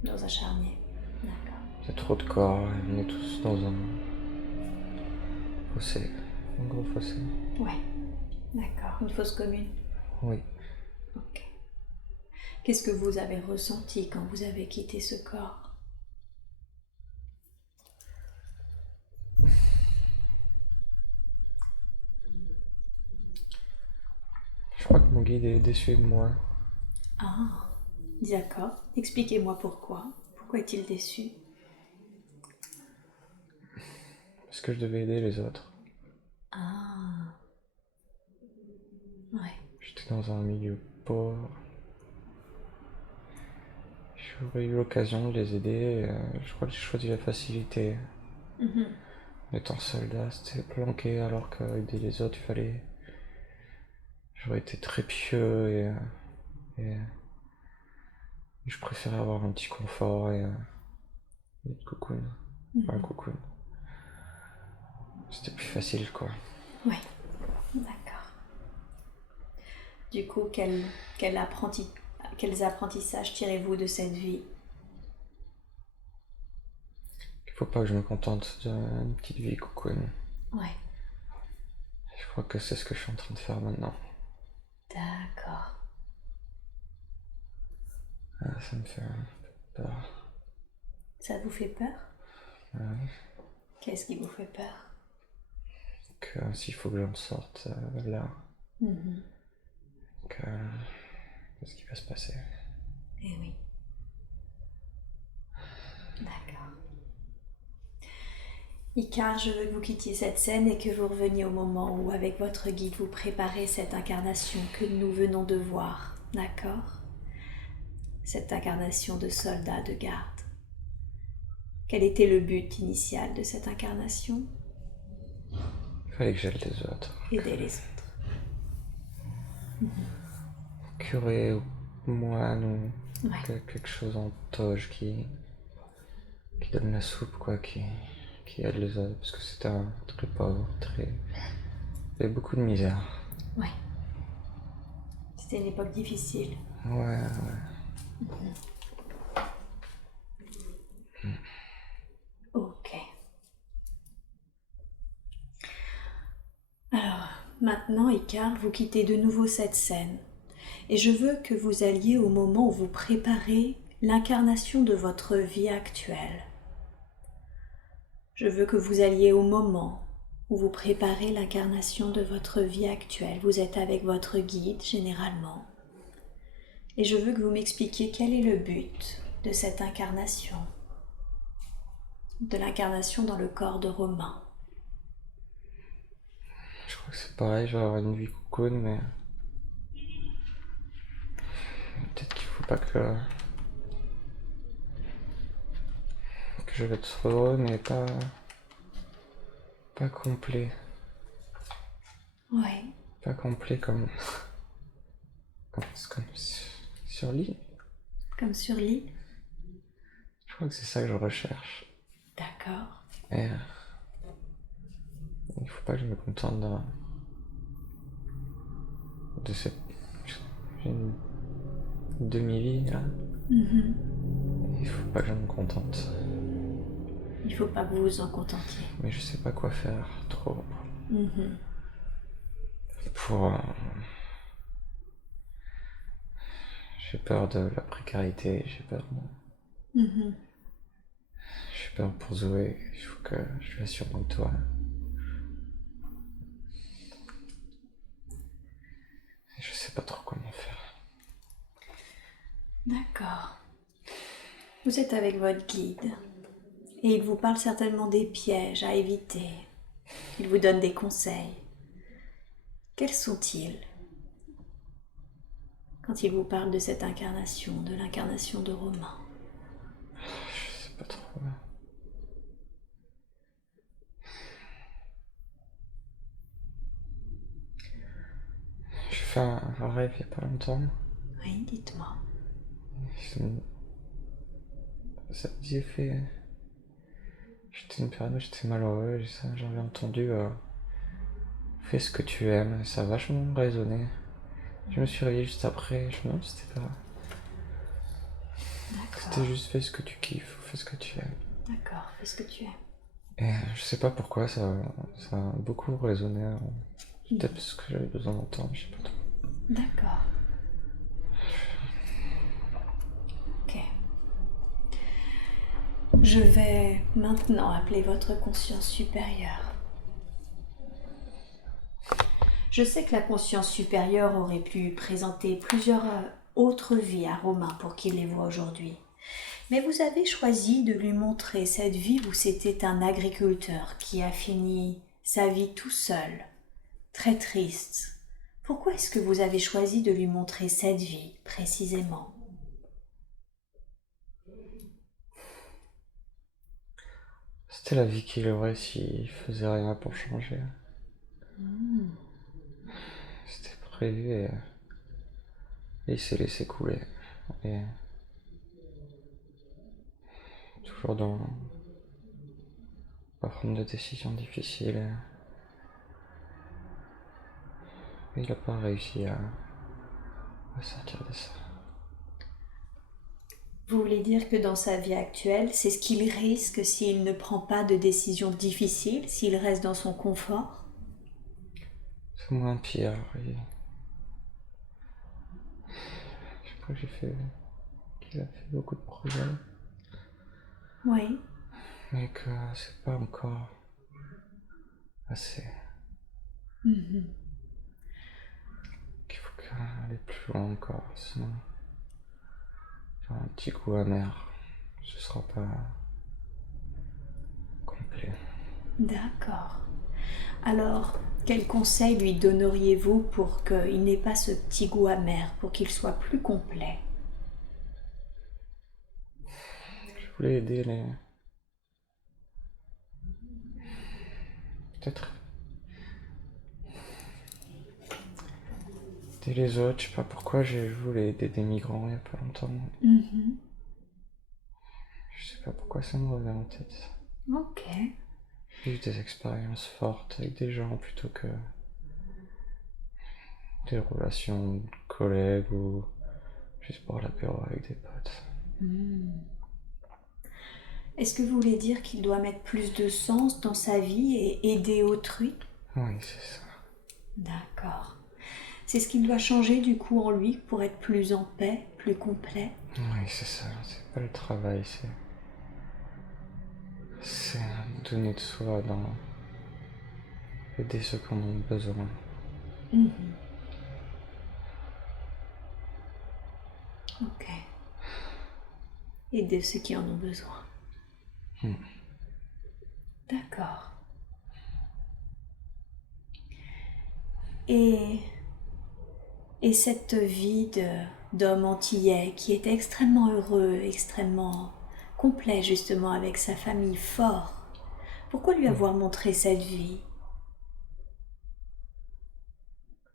Dans un charnier. D'accord. Il y a trop de corps et on est tous dans un fossé. Un gros fossé. Ouais. D'accord. Une fosse commune? Oui. Ok. Qu'est-ce que vous avez ressenti quand vous avez quitté ce corps? Je crois que mon guide est déçu de moi. Ah, d'accord. Expliquez-moi pourquoi. Pourquoi est-il déçu? Parce que je devais aider les autres. Ah, ouais. J'étais dans un milieu pauvre. J'aurais eu l'occasion de les aider et je crois que j'ai choisi la facilité. Étant soldat, c'était planqué alors qu'aider les autres, il fallait... J'aurais été très pieux et je préférais avoir un petit confort et une cocoon. Un cocoon. C'était plus facile, quoi. Oui, d'accord. Du coup, quels apprentissages tirez-vous de cette vie? Il faut pas que je me contente d'une petite vie cocoon. Ouais, Je crois que c'est ce que je suis en train de faire maintenant. d'accord. Ah, ça me fait peur. Ça vous fait peur? Ouais. Qu'est-ce qui vous fait peur? Que s'il faut que j'en sorte là, Mhm. qu'est-ce qui va se passer? Eh oui. D'accord. Icar, je veux que vous quittiez cette scène et que vous reveniez au moment où, avec votre guide, vous préparez cette incarnation que nous venons de voir. D'accord? Cette incarnation de soldat de garde. Quel était le but initial de cette incarnation? Il fallait que j'aide les autres. Aider les autres. Curé ou moine ou Ouais. quelque chose en toge qui donne la soupe, quoi, qui aide les autres, parce que c'était un très pauvre, il y avait beaucoup de misère. Ouais. C'était une époque difficile. Ouais. Ok. Alors, maintenant, Icar, vous quittez de nouveau cette scène. Et je veux que vous alliez au moment où vous préparez l'incarnation de votre vie actuelle. Je veux que vous alliez au moment où vous préparez l'incarnation de votre vie actuelle. Vous êtes avec votre guide, généralement. Et je veux que vous m'expliquiez quel est le but de cette incarnation, de l'incarnation dans le corps de Romain. Je crois que c'est pareil, je vais avoir une vie cocoon, mais peut-être qu'il faut pas que je vais être heureux, mais pas complet. Ouais. Pas complet comme sur l'île. Comme sur l'île. Je crois que c'est ça que je recherche. D'accord. Et il faut pas que je me contente de cette... J'ai une demi-vie là. Il faut pas que je me contente. Il faut pas que vous vous en contentiez. Mais je sais pas quoi faire trop. Mhm. Pour... J'ai peur de la précarité, j'ai peur pour Zoé, il faut que je la surmonte toi. Et je sais pas trop comment faire. D'accord. Vous êtes avec votre guide et il vous parle certainement des pièges à éviter. Il vous donne des conseils. Quels sont-ils quand il vous parle de cette incarnation, de l'incarnation de Romain? Je sais pas trop. J'ai fait un rêve il y a pas longtemps. Oui, dites-moi. Ça me disait fait... J'étais une période où j'étais malheureux, et ça, j'avais entendu fais ce que tu aimes, ça a vachement résonné. Je me suis réveillé juste après, je me demande si c'était pas... D'accord. C'était juste fais ce que tu kiffes, fais ce que tu aimes. D'accord, fais ce que tu aimes. Et je sais pas pourquoi, ça a beaucoup résonné. Peut-être parce que j'avais besoin d'entendre, je sais pas trop. D'accord. Ok. Je vais maintenant appeler votre conscience supérieure. Je sais que la conscience supérieure aurait pu présenter plusieurs autres vies à Romain pour qu'il les voie aujourd'hui. Mais vous avez choisi de lui montrer cette vie où c'était un agriculteur qui a fini sa vie tout seul, très triste. Pourquoi est-ce que vous avez choisi de lui montrer cette vie précisément? C'était la vie qu'il aurait s'il faisait rien pour changer. C'était prévu et il s'est laissé couler. Et toujours pas prendre de décisions difficiles. Il n'a pas réussi à va sortir de ça. Vous voulez dire que dans sa vie actuelle, c'est ce qu'il risque s'il ne prend pas de décisions difficiles, s'il reste dans son confort? C'est moins pire, oui. Je crois que qu'il a fait beaucoup de progrès, Oui. mais que c'est pas encore assez. Mhm. Qu'il faut aller plus loin encore, sinon j'aurai un petit goût amer. Ce sera pas complet. D'accord. Alors, quel conseil lui donneriez-vous pour qu'il n'ait pas ce petit goût amer, pour qu'il soit plus complet? Je voulais aider peut-être aider les autres. Je sais pas pourquoi je voulais aider des migrants il y a pas longtemps. Mhm. Je sais pas pourquoi ça me revient en tête. Ok. J'ai eu des expériences fortes avec des gens plutôt que des relations de collègues ou juste pour l'apéro avec des potes. Est-ce que vous voulez dire qu'il doit mettre plus de sens dans sa vie et aider autrui? Oui, c'est ça. D'accord. C'est ce qu'il doit changer du coup en lui pour être plus en paix, plus complet? Oui, c'est ça. C'est pas le travail, c'est donner de soi dans aider ceux qui en ont besoin. Mhm. Ok. Aider ceux qui en ont besoin. D'accord. Et, et cette vie d'homme antillais qui était extrêmement heureux, extrêmement complet justement avec sa famille fort, pourquoi lui avoir montré cette vie?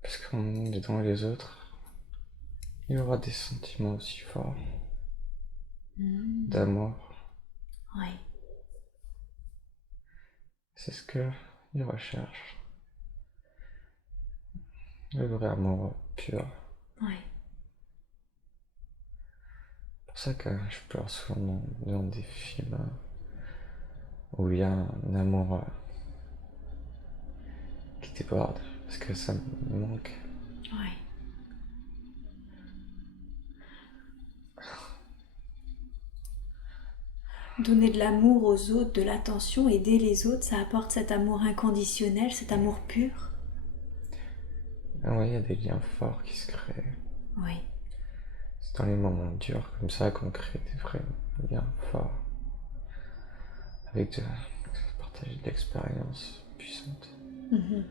Parce qu'en aidant les autres, il y aura des sentiments aussi forts d'amour. Oui. C'est ce qu'il recherche. Le vrai amour pur. Oui. C'est pour ça que je pleure souvent dans des films où il y a un amour qui déborde. Parce que ça me manque. Oui. Donner de l'amour aux autres, de l'attention, aider les autres, ça apporte cet amour inconditionnel, cet amour pur. Ah ouais, il y a des liens forts qui se créent. Oui. C'est dans les moments durs comme ça qu'on crée des vrais liens forts. Avec partager de l'expérience puissante. Mhm.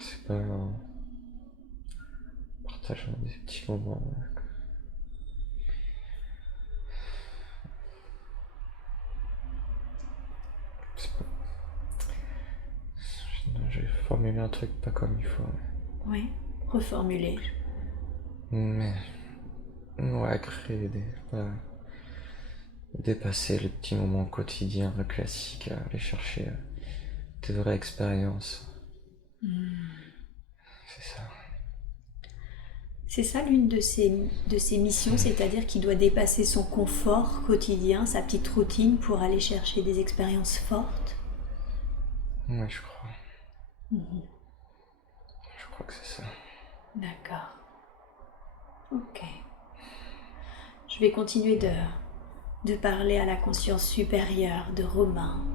C'est pas en partageant des petits moments. C'est pas... J'ai formulé un truc pas comme il faut. Oui. Reformuler. Mais ouais, créer dépasser les petits moments quotidiens classiques, aller chercher des vraies expériences. C'est ça. C'est ça l'une de ses missions, c'est-à-dire qu'il doit dépasser son confort quotidien, sa petite routine pour aller chercher des expériences fortes. Ouais, je crois. Je crois que c'est ça. D'accord. Ok. Je vais continuer de parler à la conscience supérieure de Romain.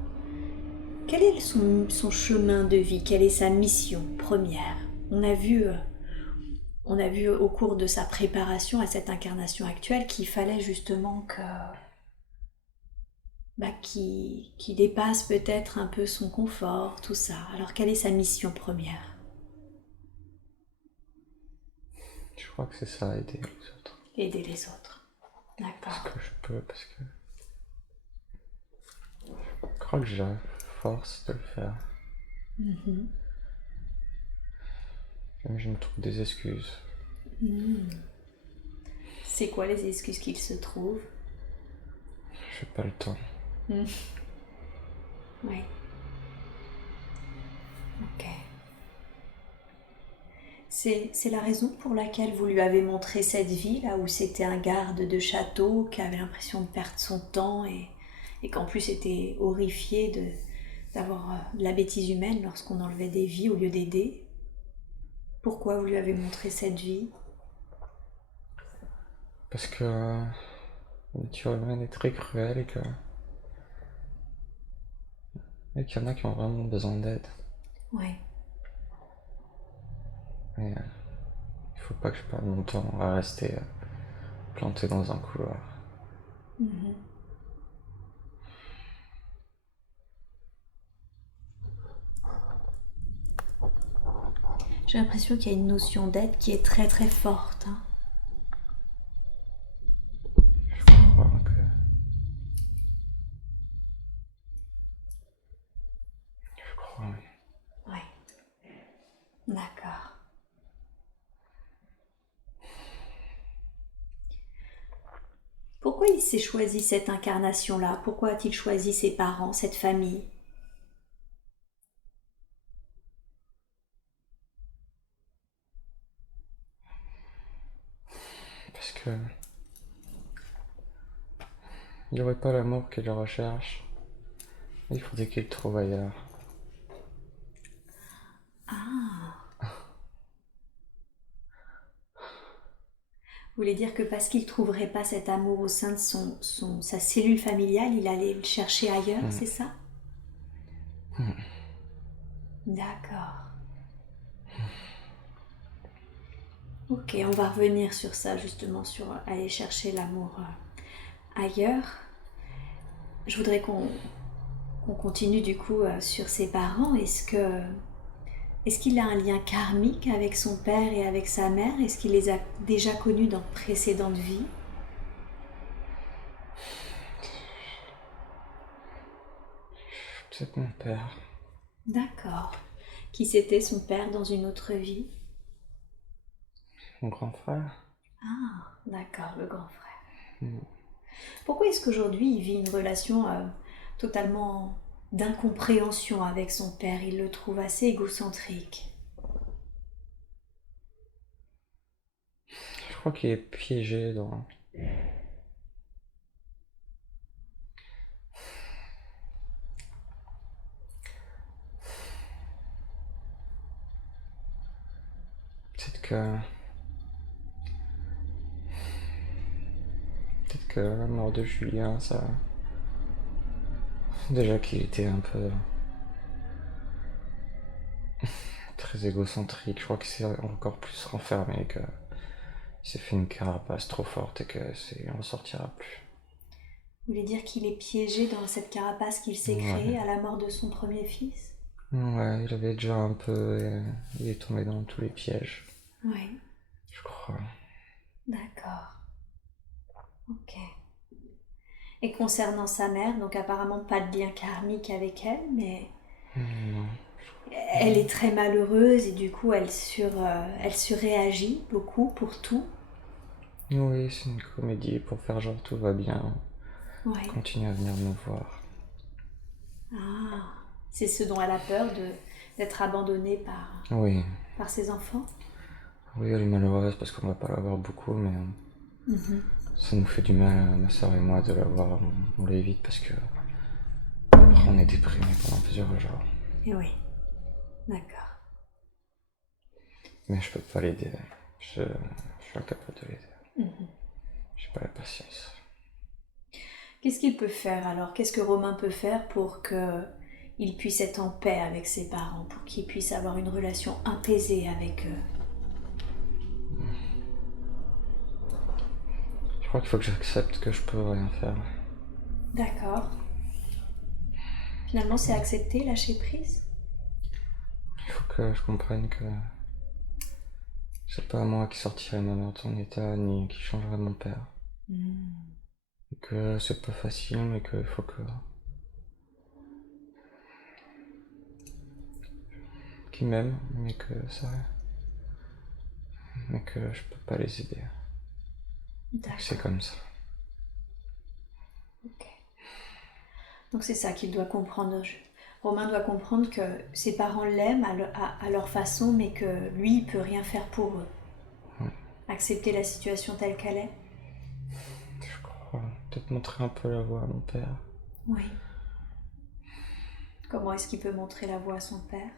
Quel est son chemin de vie? Quelle est sa mission première? On a vu au cours de sa préparation à cette incarnation actuelle qu'il fallait justement qu'il dépasse peut-être un peu son confort, tout ça. Alors quelle est sa mission première? Je crois que c'est ça, aider les autres. Aider les autres. Parce D'accord. que je peux, parce que je crois que j'ai la force de le faire. Même je me trouve des excuses. C'est quoi les excuses qu'il se trouve? J'ai pas le temps. Oui. Ok. C'est la raison pour laquelle vous lui avez montré cette vie, là où c'était un garde de château qui avait l'impression de perdre son temps et qu'en plus était horrifié d'avoir de la bêtise humaine lorsqu'on enlevait des vies au lieu d'aider. Pourquoi vous lui avez montré cette vie? Parce que la nature humaine est très cruelle et qu'il y en a qui ont vraiment besoin d'aide. Ouais. Et il faut pas que je perde mon temps à rester planté dans un couloir. Mhm. J'ai l'impression qu'il y a une notion d'aide qui est très très forte. Hein. Je crois que... Je crois, oui. Ouais. D'accord. Pourquoi il s'est choisi cette incarnation-là? Pourquoi a-t-il choisi ses parents, cette famille? Parce que... il n'y aurait pas l'amour qu'il recherche. Il faudrait qu'il le trouve ailleurs. Ah. Vous voulez dire que parce qu'il ne trouverait pas cet amour au sein de sa cellule familiale, il allait le chercher ailleurs, c'est ça? D'accord. Ok, on va revenir sur ça justement, sur aller chercher l'amour ailleurs. Je voudrais qu'on continue du coup sur ses parents. Est-ce qu'il a un lien karmique avec son père et avec sa mère? Est-ce qu'il les a déjà connus dans de précédentes vies? C'est mon père. D'accord. Qui c'était son père dans une autre vie? Mon grand frère. Ah, d'accord, le grand frère. Pourquoi est-ce qu'aujourd'hui il vit une relation totalement d'incompréhension avec son père? Il le trouve assez égocentrique. Je crois qu'il est piégé dans... Peut-être que... Peut-être que la mort de Julien, ça... Déjà qu'il était un peu... très égocentrique, je crois qu'il s'est encore plus renfermé, que... Il s'est fait une carapace trop forte et il en sortira plus. Vous voulez dire qu'il est piégé dans cette carapace qu'il s'est créée à la mort de son premier fils? Ouais, il avait déjà un peu... Il est tombé dans tous les pièges. Oui. Je crois. D'accord. Ok. Et concernant sa mère, donc apparemment pas de lien karmique avec elle, mais Non. elle est très malheureuse et du coup elle surréagit beaucoup pour tout. Oui, c'est une comédie pour faire genre tout va bien. Ouais. Continue à venir me voir. Ah, c'est ce dont elle a peur d'être abandonnée Oui. par ses enfants. Oui, elle est malheureuse parce qu'on va pas la voir beaucoup, mais ça nous fait du mal, ma soeur et moi, de la voir. On l'évite parce que après on est déprimé pendant plusieurs jours. Et oui, d'accord. Mais je peux pas l'aider. Je suis incapable de l'aider. J'ai pas la patience. Qu'est-ce qu'il peut faire alors? Qu'est-ce que Romain peut faire pour qu'il puisse être en paix avec ses parents, pour qu'il puisse avoir une relation apaisée avec eux? Je crois qu'il faut que j'accepte que je peux rien faire. D'accord. Finalement, c'est accepter, lâcher prise? Il faut que je comprenne que c'est pas moi qui sortirai ma mère de son état, ni qui changerai mon père. Et que c'est pas facile, mais qu'il faut que... qu'ils m'aiment, mais que ça... mais que je peux pas les aider. C'est comme ça. Ok. Donc c'est ça qu'il doit comprendre. Romain doit comprendre que ses parents l'aiment à leur façon, mais que lui, il peut rien faire pour eux. Accepter la situation telle qu'elle est. Je crois. Peut-être montrer un peu la voie à mon père. Oui. Comment est-ce qu'il peut montrer la voie à son père?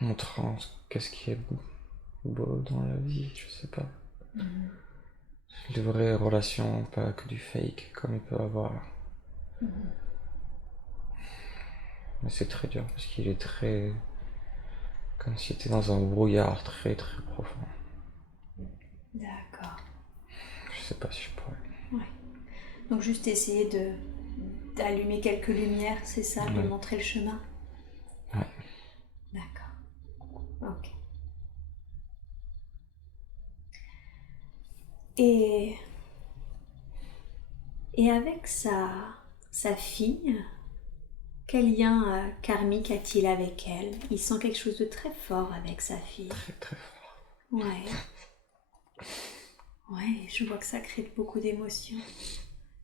Montrant qu'est-ce qui est beau dans la vie, je sais pas. De vraies relations, pas que du fake comme il peut avoir. Mais c'est très dur parce qu'il est très... comme s'il était dans un brouillard très très profond. D'accord. Je sais pas si je pourrais. Ouais. Donc juste essayer d'allumer quelques lumières, c'est ça, de Ouais. montrer le chemin? Ouais. D'accord. Ok. Et avec sa fille, quel lien karmique a-t-il avec elle? Il sent quelque chose de très fort avec sa fille. Très très fort. Ouais. Ouais, je vois que ça crée beaucoup d'émotions.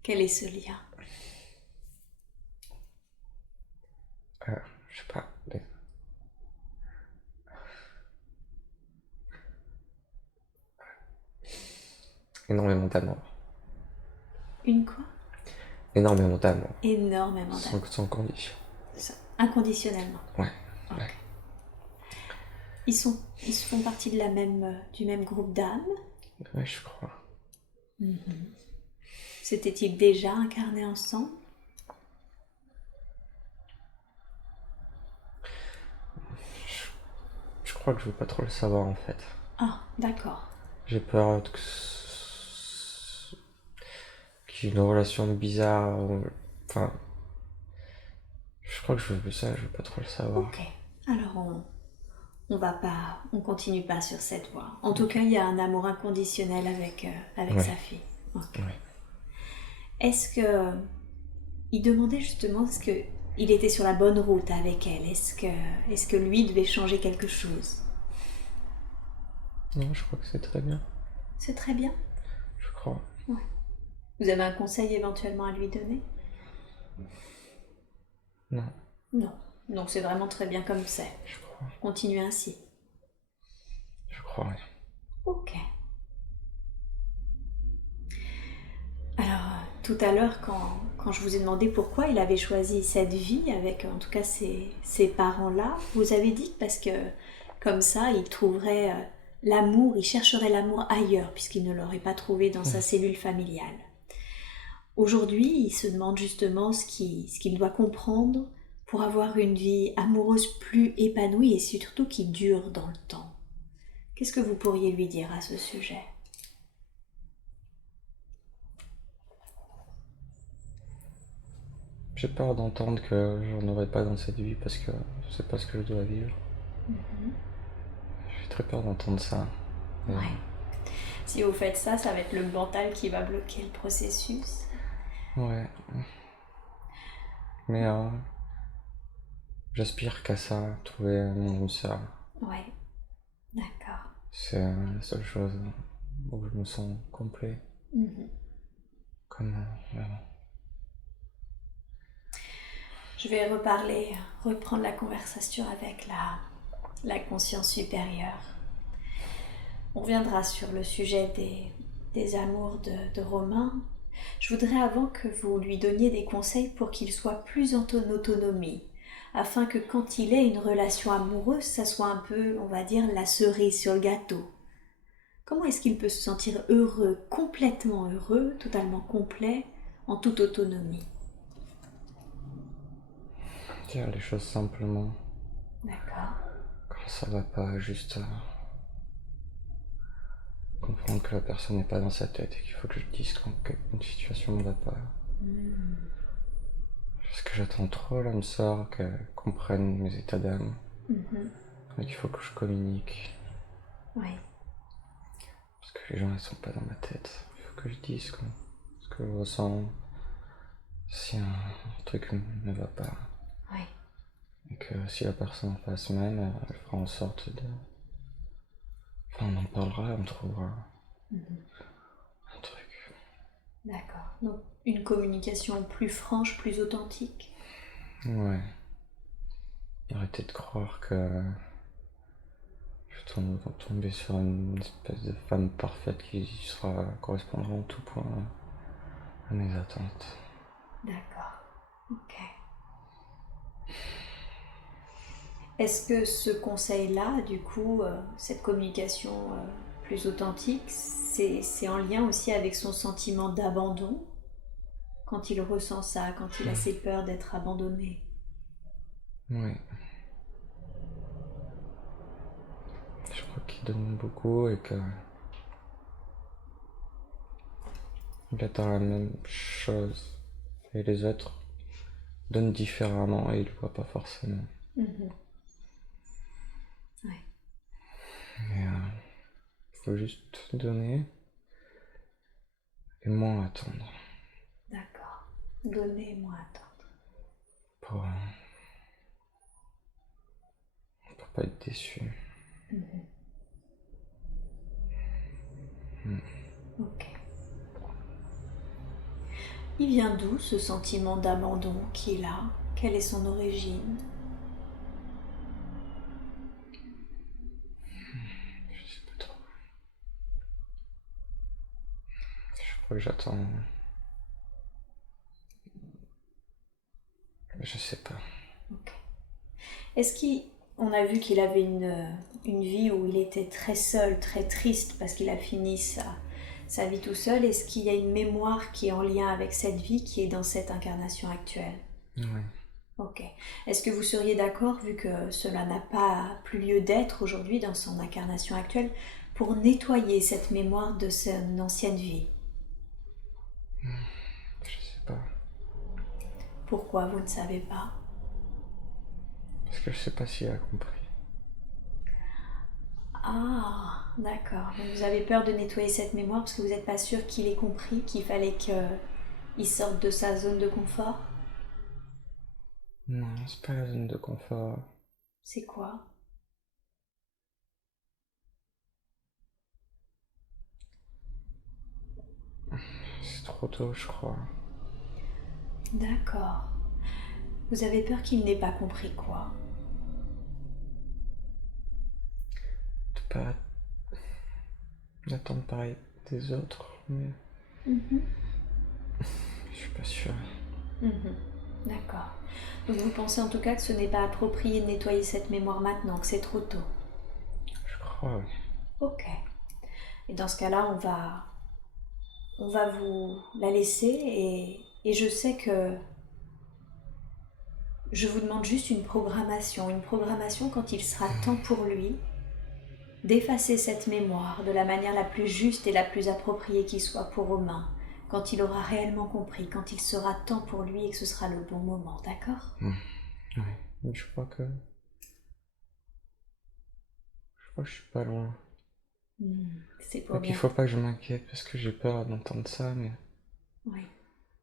Quel est ce lien? Je sais pas. Énormément d'amour. Une quoi? Énormément d'amour. Énormément d'amour. Sans condition. Inconditionnellement. Ouais. Ok. Ouais. Ils font partie de du même groupe d'âmes. Ouais, je crois. S'étaient-ils déjà incarnés ensemble? Je crois que je veux pas trop le savoir en fait. Ah, d'accord. J'ai peur qu'il y ait une relation bizarre. Enfin, je crois que je veux pas trop le savoir. Ok. Alors on continue pas sur cette voie. En tout cas, il y a un amour inconditionnel avec Ouais. sa fille. Ok. Ouais. Est-ce que il demandait justement est-ce que il était sur la bonne route avec elle? Est-ce que lui devait changer quelque chose? Non, je crois que c'est très bien. C'est très bien. Je crois. Ouais. Vous avez un conseil éventuellement à lui donner? Non, Non. Donc c'est vraiment très bien comme c'est. je crois. Continuez ainsi. Je crois, ouais. Ok. Alors, tout à l'heure, quand je vous ai demandé pourquoi il avait choisi cette vie avec, en tout cas, ces parents-là, vous avez dit parce que, comme ça, il trouverait l'amour, il chercherait l'amour ailleurs, puisqu'il ne l'aurait pas trouvé dans sa cellule familiale. Aujourd'hui, il se demande justement ce qu'il doit comprendre pour avoir une vie amoureuse plus épanouie et surtout qui dure dans le temps. Qu'est-ce que vous pourriez lui dire à ce sujet ? J'ai peur d'entendre que j'en aurai pas dans cette vie parce que c'est pas ce que je dois vivre. J'ai très peur d'entendre ça. Ouais. Si vous faites ça, ça va être le mental qui va bloquer le processus. Ouais. Mais j'aspire qu'à ça, trouver mon âme sœur. Ouais, d'accord. C'est la seule chose où je me sens complet. Comme vraiment. Je vais reprendre la conversation avec la conscience supérieure. On reviendra sur le sujet des amours de Romain. Je voudrais avant que vous lui donniez des conseils pour qu'il soit plus en autonomie, afin que quand il ait une relation amoureuse, ça soit un peu, on va dire, la cerise sur le gâteau. Comment est-ce qu'il peut se sentir heureux, complètement heureux, totalement complet, en toute autonomie? Dire les choses simplement. D'accord. Quand ça va pas, juste comprendre que la personne n'est pas dans sa tête et qu'il faut que je dise quand une situation ne va pas. Parce que j'attends trop l'âme sœur qu'elle comprenne mes états d'âme. Et qu'il faut que je communique. Oui. Parce que les gens ne sont pas dans ma tête. Il faut que je dise ce que je ressens. Si un truc ne va pas. Oui. Et que si la personne en face même, elle fera en sorte de... Enfin, on en parlera, on trouvera un truc. D'accord. Donc une communication plus franche, plus authentique. Ouais. Arrêtez de croire que je vais tomber sur une espèce de femme parfaite qui correspondra en tout point à mes attentes. D'accord. Ok. Est-ce que ce conseil-là, du coup, cette communication plus authentique, c'est en lien aussi avec son sentiment d'abandon quand il ressent ça, quand il a ces peurs d'être abandonné? Oui. Je crois qu'il donne beaucoup et que il attend la même chose et les autres donnent différemment et il le voit pas forcément. Ouais. Mais faut juste donner et moins attendre D'accord. Donner, moins attendre. pour pas être déçu. Ok. Il vient d'où ce sentiment d'abandon qu'il a? Quelle est son origine? Je sais pas trop. Je crois que j'attends. Je sais pas. Ok. Est-ce qu'on a vu qu'il avait une vie où il était très seul, très triste parce qu'il a fini sa vie tout seul? Est-ce qu'il y a une mémoire qui est en lien avec cette vie qui est dans cette incarnation actuelle? Ouais. Ok. Est-ce que vous seriez d'accord, vu que cela n'a pas plus lieu d'être aujourd'hui dans son incarnation actuelle, pour nettoyer cette mémoire de son ancienne vie? Je sais pas. Pourquoi vous ne savez pas? Parce que je sais pas s'il a compris. Ah, d'accord. Donc vous avez peur de nettoyer cette mémoire parce que vous n'êtes pas sûr qu'il ait compris qu'il fallait qu'il sorte de sa zone de confort? Non, c'est pas la zone de confort. C'est quoi? C'est trop tôt, je crois. D'accord. Vous avez peur qu'il n'ait pas compris quoi? De pas attendre pareil des autres, mais je suis pas sûr. D'accord. Donc vous pensez en tout cas que ce n'est pas approprié de nettoyer cette mémoire maintenant, que c'est trop tôt? Je crois, oui. Ok. Et dans ce cas-là, on va vous la laisser et je sais que je vous demande juste une programmation quand il sera temps pour lui d'effacer cette mémoire de la manière la plus juste et la plus appropriée qui soit pour Romain, quand il aura réellement compris, quand il sera temps pour lui et que ce sera le bon moment, d'accord? Oui, mais je crois que je suis pas loin. C'est pour Donc il bien. faut pas que je m'inquiète parce que j'ai peur d'entendre ça, mais Oui,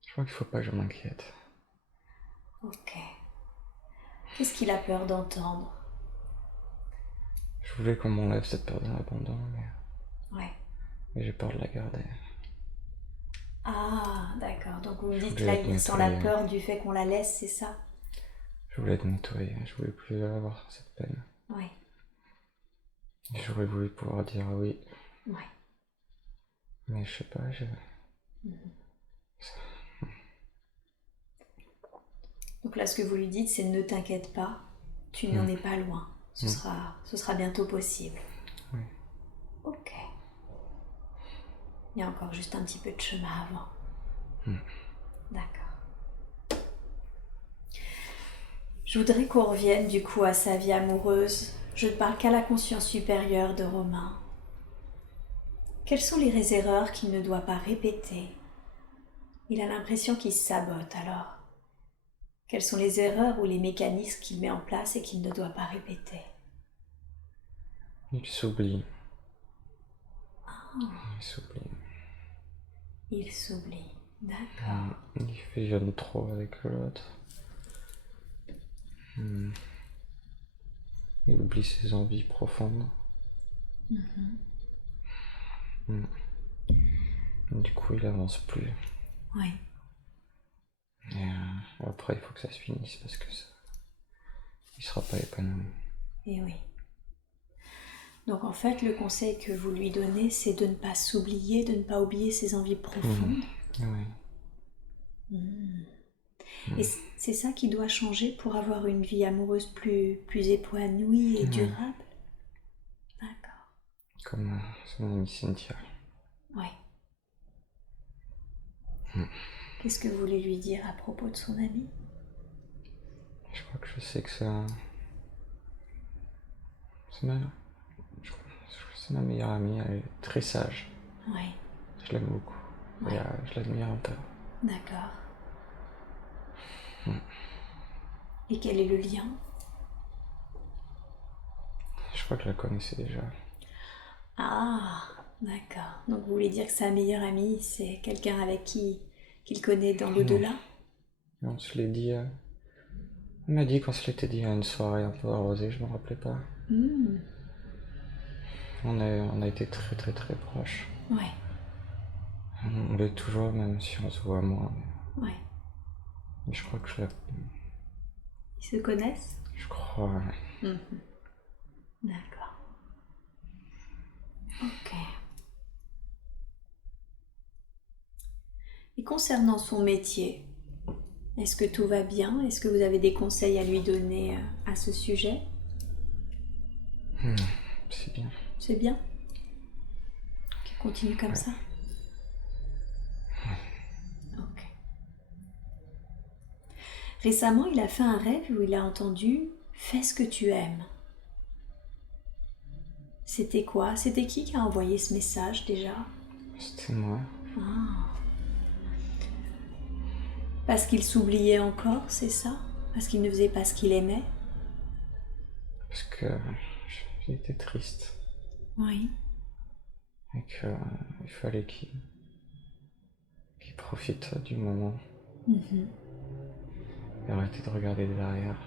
je crois qu'il faut pas que je m'inquiète. ok. Qu'est-ce qu'il a peur d'entendre? Je voulais qu'on m'enlève cette peur de l'abandon, mais Ouais. j'ai peur de la garder. Ah, d'accord. Donc vous me Je dites voulais là, être il ressent la nettoyé. peur du fait qu'on la laisse, c'est ça? Je voulais être nettoyé. Je voulais plus avoir cette peine. Oui, J'aurais voulu pouvoir dire oui, oui. mais je sais pas. Donc là, ce que vous lui dites, c'est ne t'inquiète pas, tu n'en es pas loin. Ce sera bientôt possible. Oui. Ok. Il y a encore juste un petit peu de chemin avant. D'accord. Je voudrais qu'on revienne du coup à sa vie amoureuse. Je ne parle qu'à la conscience supérieure de Romain. Quelles sont les erreurs qu'il ne doit pas répéter? Il a l'impression qu'il se sabote alors. Quelles sont les erreurs ou les mécanismes qu'il met en place et qu'il ne doit pas répéter? Il s'oublie. Il s'oublie. Il s'oublie. D'accord. Il fusionne trop avec l'autre. Il oublie ses envies profondes. Du coup, il avance plus. Oui. Et après, il faut que ça se finisse parce que ça, il sera pas épanoui. Et oui. Donc en fait, le conseil que vous lui donnez, c'est de ne pas s'oublier, de ne pas oublier ses envies profondes. Oui. Et c'est ça qui doit changer pour avoir une vie amoureuse plus épanouie et durable. D'accord. Comme son amie Cynthia. Oui. Qu'est-ce que vous voulez lui dire à propos de son ami? Je crois que je sais que ça... C'est ma meilleure amie, elle est très sage. Oui. Je l'aime beaucoup. Ouais. Et je l'admire un peu. D'accord. Et quel est le lien? Je crois que je la connaissais déjà. Ah, d'accord. Donc vous voulez dire que sa meilleure amie, c'est quelqu'un avec qui qu'il connaît dans l'au-delà? Et on se l'est dit... On m'a dit qu'on se l'était dit à une soirée un peu arrosée, je me rappelais pas. On a été très très très proches. Ouais. On l'est toujours, même si on se voit moins. Ouais. Mais je crois que je la... Ils se connaissent? Je crois... D'accord. Ok. Et concernant son métier, est-ce que tout va bien? Est-ce que vous avez des conseils à lui donner à ce sujet? C'est bien. C'est bien? Ok, continue comme ça. Ok. Récemment, il a fait un rêve où il a entendu « Fais ce que tu aimes ». C'était quoi? C'était qui a envoyé ce message déjà? C'était moi. Parce qu'il s'oubliait encore, c'est ça? Parce qu'il ne faisait pas ce qu'il aimait? Parce que j'étais triste. Oui. Et qu'il fallait qu'il profite du moment. Et arrêter de regarder derrière.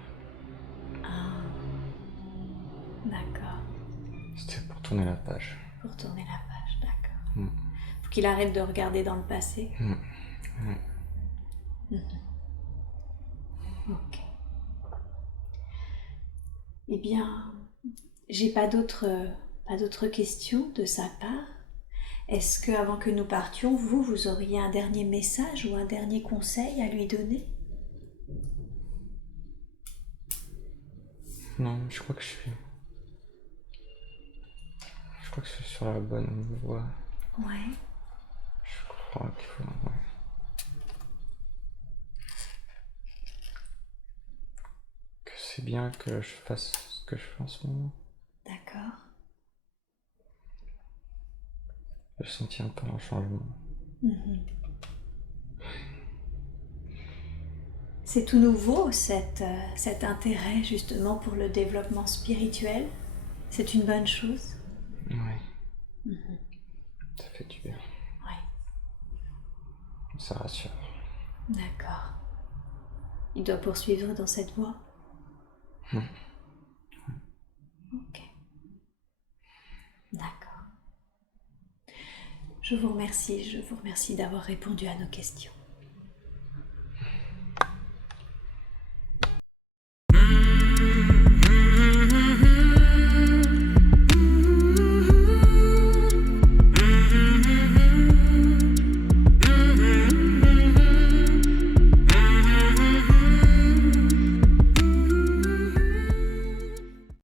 D'accord. C'était pour tourner la page. Pour tourner la page, d'accord. Faut qu'il arrête de regarder dans le passé. Ok. Eh bien, j'ai pas d'autres questions de sa part. Est-ce que, avant que nous partions, vous auriez un dernier message ou un dernier conseil à lui donner? Non, je crois que je suis sur la bonne voie. Ouais. Je crois qu'il faut... Ouais. Que c'est bien que je fasse ce que je fais en ce moment. D'accord. J'ai senti un peu un changement. C'est tout nouveau cet intérêt justement pour le développement spirituel. C'est une bonne chose. Ouais. Ça fait du bien. Ouais. Ça rassure. D'accord. Il doit poursuivre dans cette voie. Ok. D'accord. Je vous remercie d'avoir répondu à nos questions.